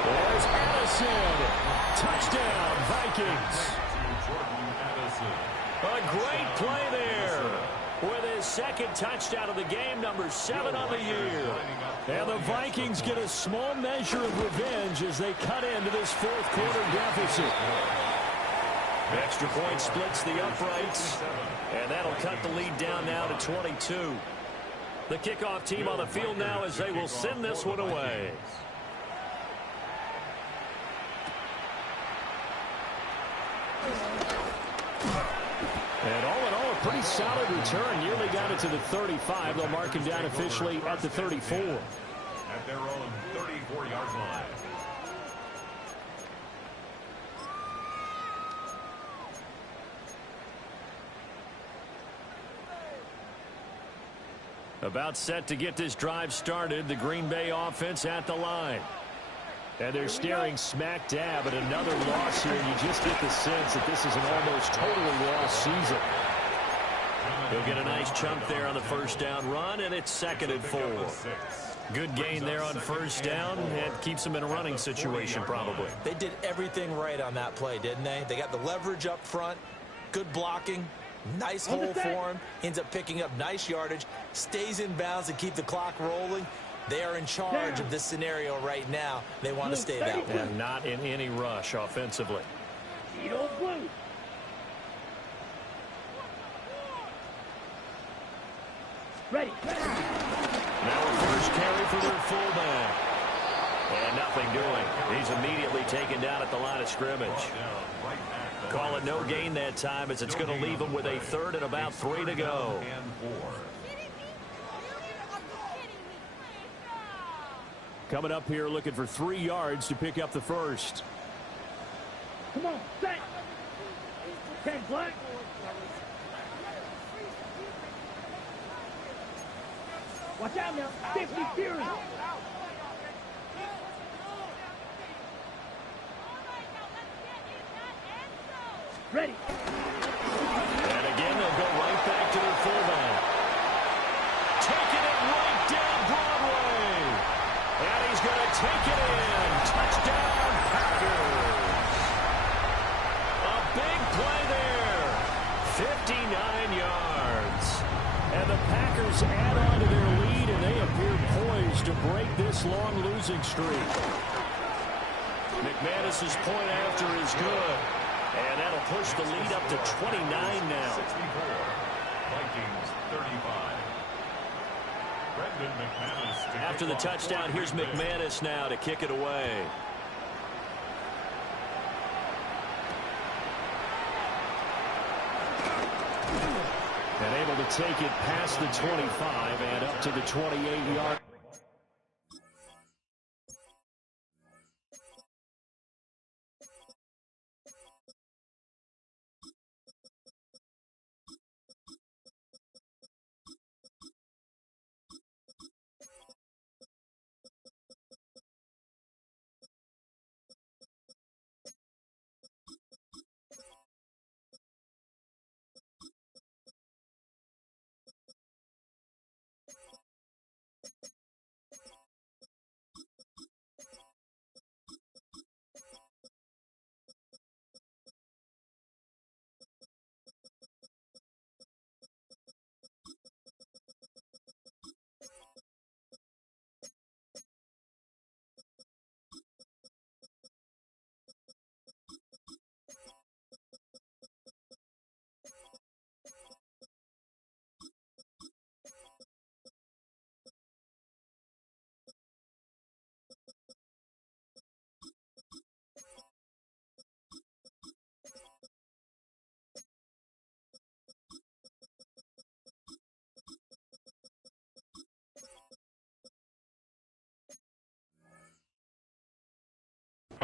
There's Addison. Touchdown, Vikings. A great play there. With his second touchdown of the game, number 7 on the year. And the Vikings get a small measure of revenge as they cut into this 4th quarter deficit. Extra point splits the uprights. And that'll cut the lead down now to 22. The kickoff team on the field now as they will send this one away. And all in all, a pretty solid return. Nearly got it to the 35. They'll mark him down officially at the 34. At their own 34-yard line. About set to get this drive started. The Green Bay offense at the line. And they're staring smack dab at another loss here. And you just get the sense that this is an almost totally lost season. He'll get a nice chunk there on the first down run, and it's 2nd and 4. Good gain there on first down, and keeps them in a running situation probably. They did everything right on that play, didn't they? They got the leverage up front, good blocking, nice hole for him, ends up picking up nice yardage, stays in bounds to keep the clock rolling. They are in charge of this scenario right now. They want to stay that way. And not in any rush offensively. Ready. Now a first carry for their fullback. And nothing doing. He's immediately taken down at the line of scrimmage. Call it no gain that time as it's going to leave him with a 3rd and about 3 to go. Coming up here looking for 3 yards to pick up the first. Come on, set. 10 black. Watch out now. 50 Fury. Ready. And again, they'll go right back to their fullback. Taking it right down Broadway. And he's going to take it in. Touchdown, Packers. A big play there. 59 yards. And the Packers add on to their lead, and they appear poised to break this long losing streak. McManus's point after is good. And that'll push the lead up to 29 now. 64, Vikings 35. Brendan McManus After the touchdown, here's McManus now to kick it away. And able to take it past the 25 and up to the 28-yard.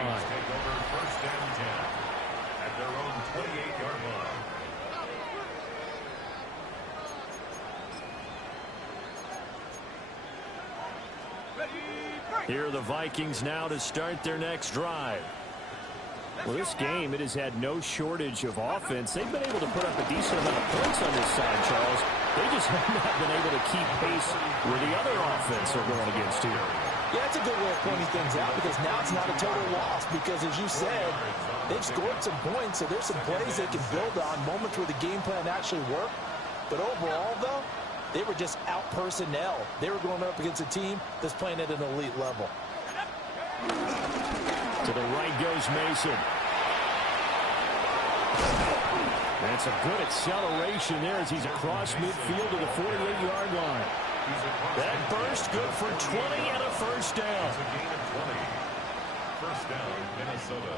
Take over first and 10 at their own 28-yard line. Here are the Vikings now to start their next drive. Well, this game, it has had no shortage of offense. They've been able to put up a decent amount of points on this side, Charles. They just have not been able to keep pace where the other offense are going against here. Yeah, that's a good way of pointing things out because now it's not a total loss because, as you said, they've scored some points, so there's some plays they can build on, moments where the game plan actually worked. But overall, though, they were just out personnel. They were going up against a team that's playing at an elite level. To the right goes Mason. That's a good acceleration there as he's across midfield to the 48-yard line. That burst good for 20 and a first down. It's a gain of 20. First down, Minnesota.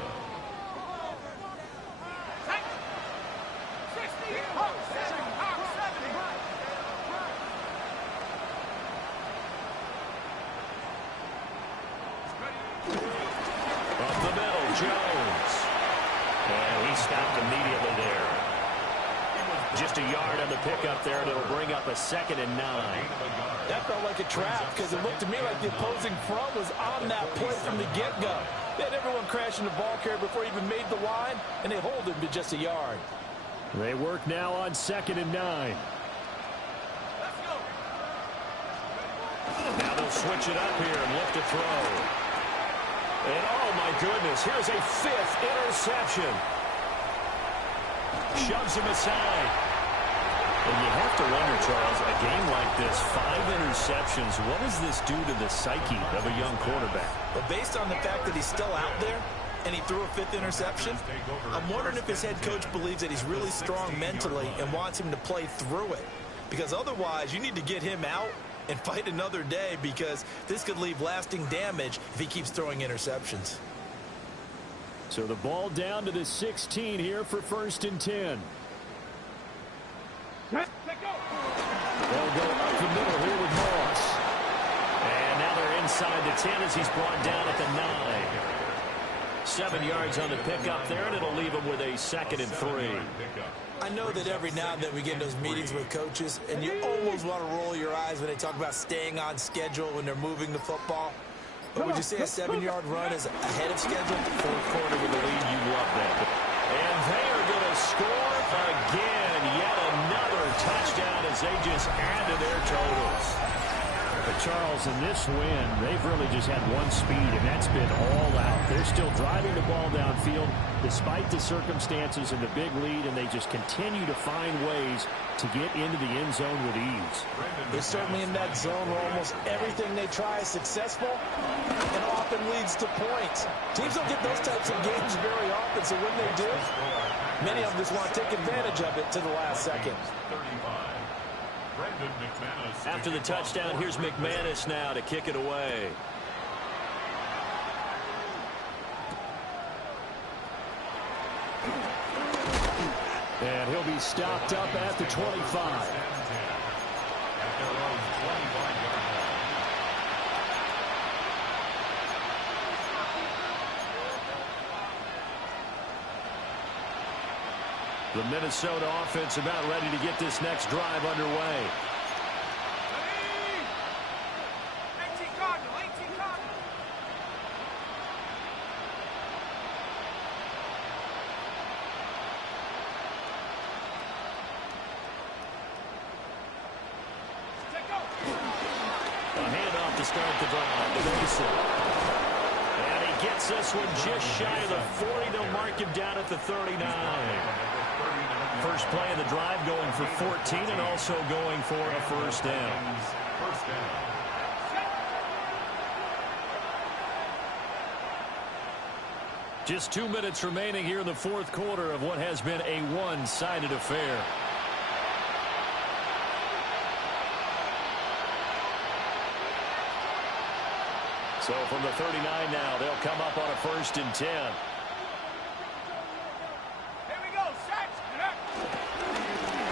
Up the middle, Jones. And he stopped immediately there. Just a yard on the pickup there, and it'll bring up a 2nd and 9. That felt like a trap because it looked to me like the opposing front was on that play from the get-go. They had everyone crashing the ball carrier before he even made the line, and they hold him to just a yard. They work now on 2nd and 9. Now they'll switch it up here and look to throw. And oh my goodness, here's a 5th interception. Shoves him aside. And you have to wonder, Charles, a game like this, 5 interceptions, what does this do to the psyche of a young quarterback? But based on the fact that he's still out there and he threw a 5th interception, I'm wondering if his head coach believes that he's really strong mentally and wants him to play through it. Because otherwise, you need to get him out and fight another day because this could leave lasting damage if he keeps throwing interceptions. So the ball down to the 16 here for 1st and 10. They'll go up the middle here with Moss. And now they're inside the 10 as he's brought down at the 9. 7 yards on the pickup there, and it'll leave him with a 2nd and 3. I know that every now and then we get in those meetings with coaches, and you almost want to roll your eyes when they talk about staying on schedule when they're moving the football. But would you say a 7-yard run is ahead of schedule? 4th quarter with the lead, you love that. And they are going to score again. Yet another touchdown as they just add to their totals. But Charles, in this win, they've really just had one speed, and that's been all out. They're still driving the ball downfield despite the circumstances and the big lead, and they just continue to find ways to get into the end zone with ease. They're certainly in that zone where almost everything they try is successful and often leads to points. Teams don't get those types of games very often, so when they do, many of them just want to take advantage of it to the last second. After the touchdown, here's McManus now to kick it away. And he'll be stopped up at the 25. The Minnesota offense about ready to get this next drive underway. 18 Cardinal, 18 Cardinal. A handoff to start the drive to Mason. And he gets this one just shy of the 40. They'll mark him down at the 39. First play of the drive going for 14 and also going for a first down. Just 2 minutes remaining here in the fourth quarter of what has been a one-sided affair. So from the 39 now, they'll come up on a 1st and 10. Here we go, set.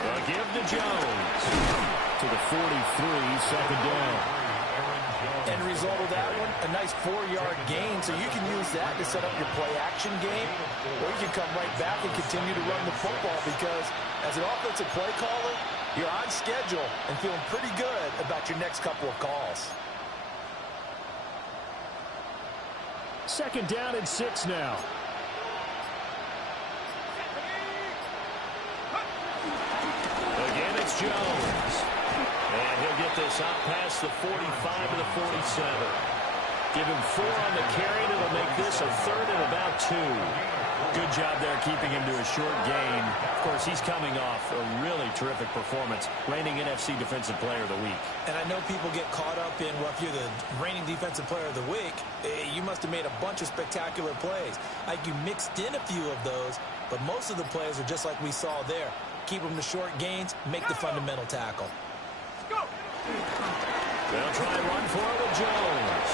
A give to Jones. To the 43, second down. End result of that one, a nice 4-yard gain, so you can use that to set up your play-action game, or you can come right back and continue to run the football because as an offensive play caller, you're on schedule and feeling pretty good about your next couple of calls. Second down and 6 now. Again, it's Jones. And he'll get this out past the 45 to the 47. Give him 4 on the carry, and it'll make this a 3rd and about 2. Good job there keeping him to a short gain. Of course, he's coming off a really terrific performance, reigning NFC Defensive Player of the Week. And I know people get caught up in, well, if you're the reigning Defensive Player of the Week, you must have made a bunch of spectacular plays. Like you mixed in a few of those, but most of the plays are just like we saw there. Keep them to short gains, make the fundamental tackle. They'll try and run for it with Jones.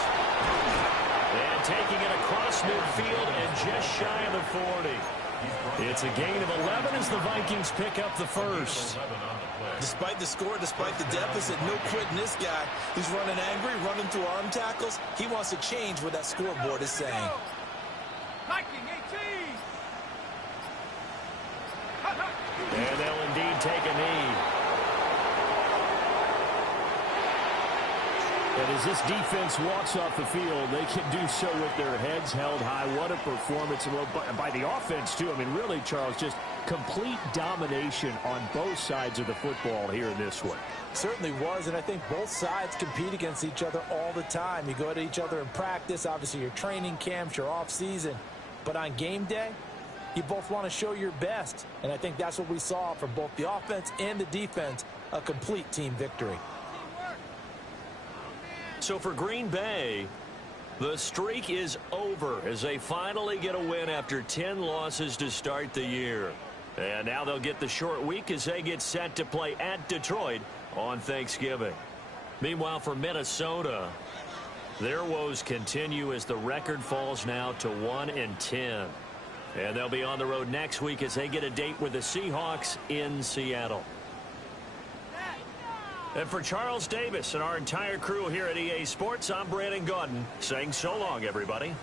And taking it across midfield and just shy of the 40. It's a gain of 11 as the Vikings pick up the first. Despite the score, despite the deficit, no quitting this guy. He's running angry, running through arm tackles. He wants to change what that scoreboard is saying. Viking 18. And they'll indeed take a knee. And as this defense walks off the field, they can do so with their heads held high. What a performance by the offense, too. I mean, really, Charles, just complete domination on both sides of the football here in this one. Certainly was, and I think both sides compete against each other all the time. You go at each other in practice, obviously your training camps, your off-season. But on game day, you both want to show your best. And I think that's what we saw from both the offense and the defense, a complete team victory. So for Green Bay, the streak is over as they finally get a win after 10 losses to start the year. And now they'll get the short week as they get set to play at Detroit on Thanksgiving. Meanwhile, for Minnesota, their woes continue as the record falls now to 1-10. And they'll be on the road next week as they get a date with the Seahawks in Seattle. And for Charles Davis and our entire crew here at EA Sports, I'm Brandon Gaudin saying so long, everybody.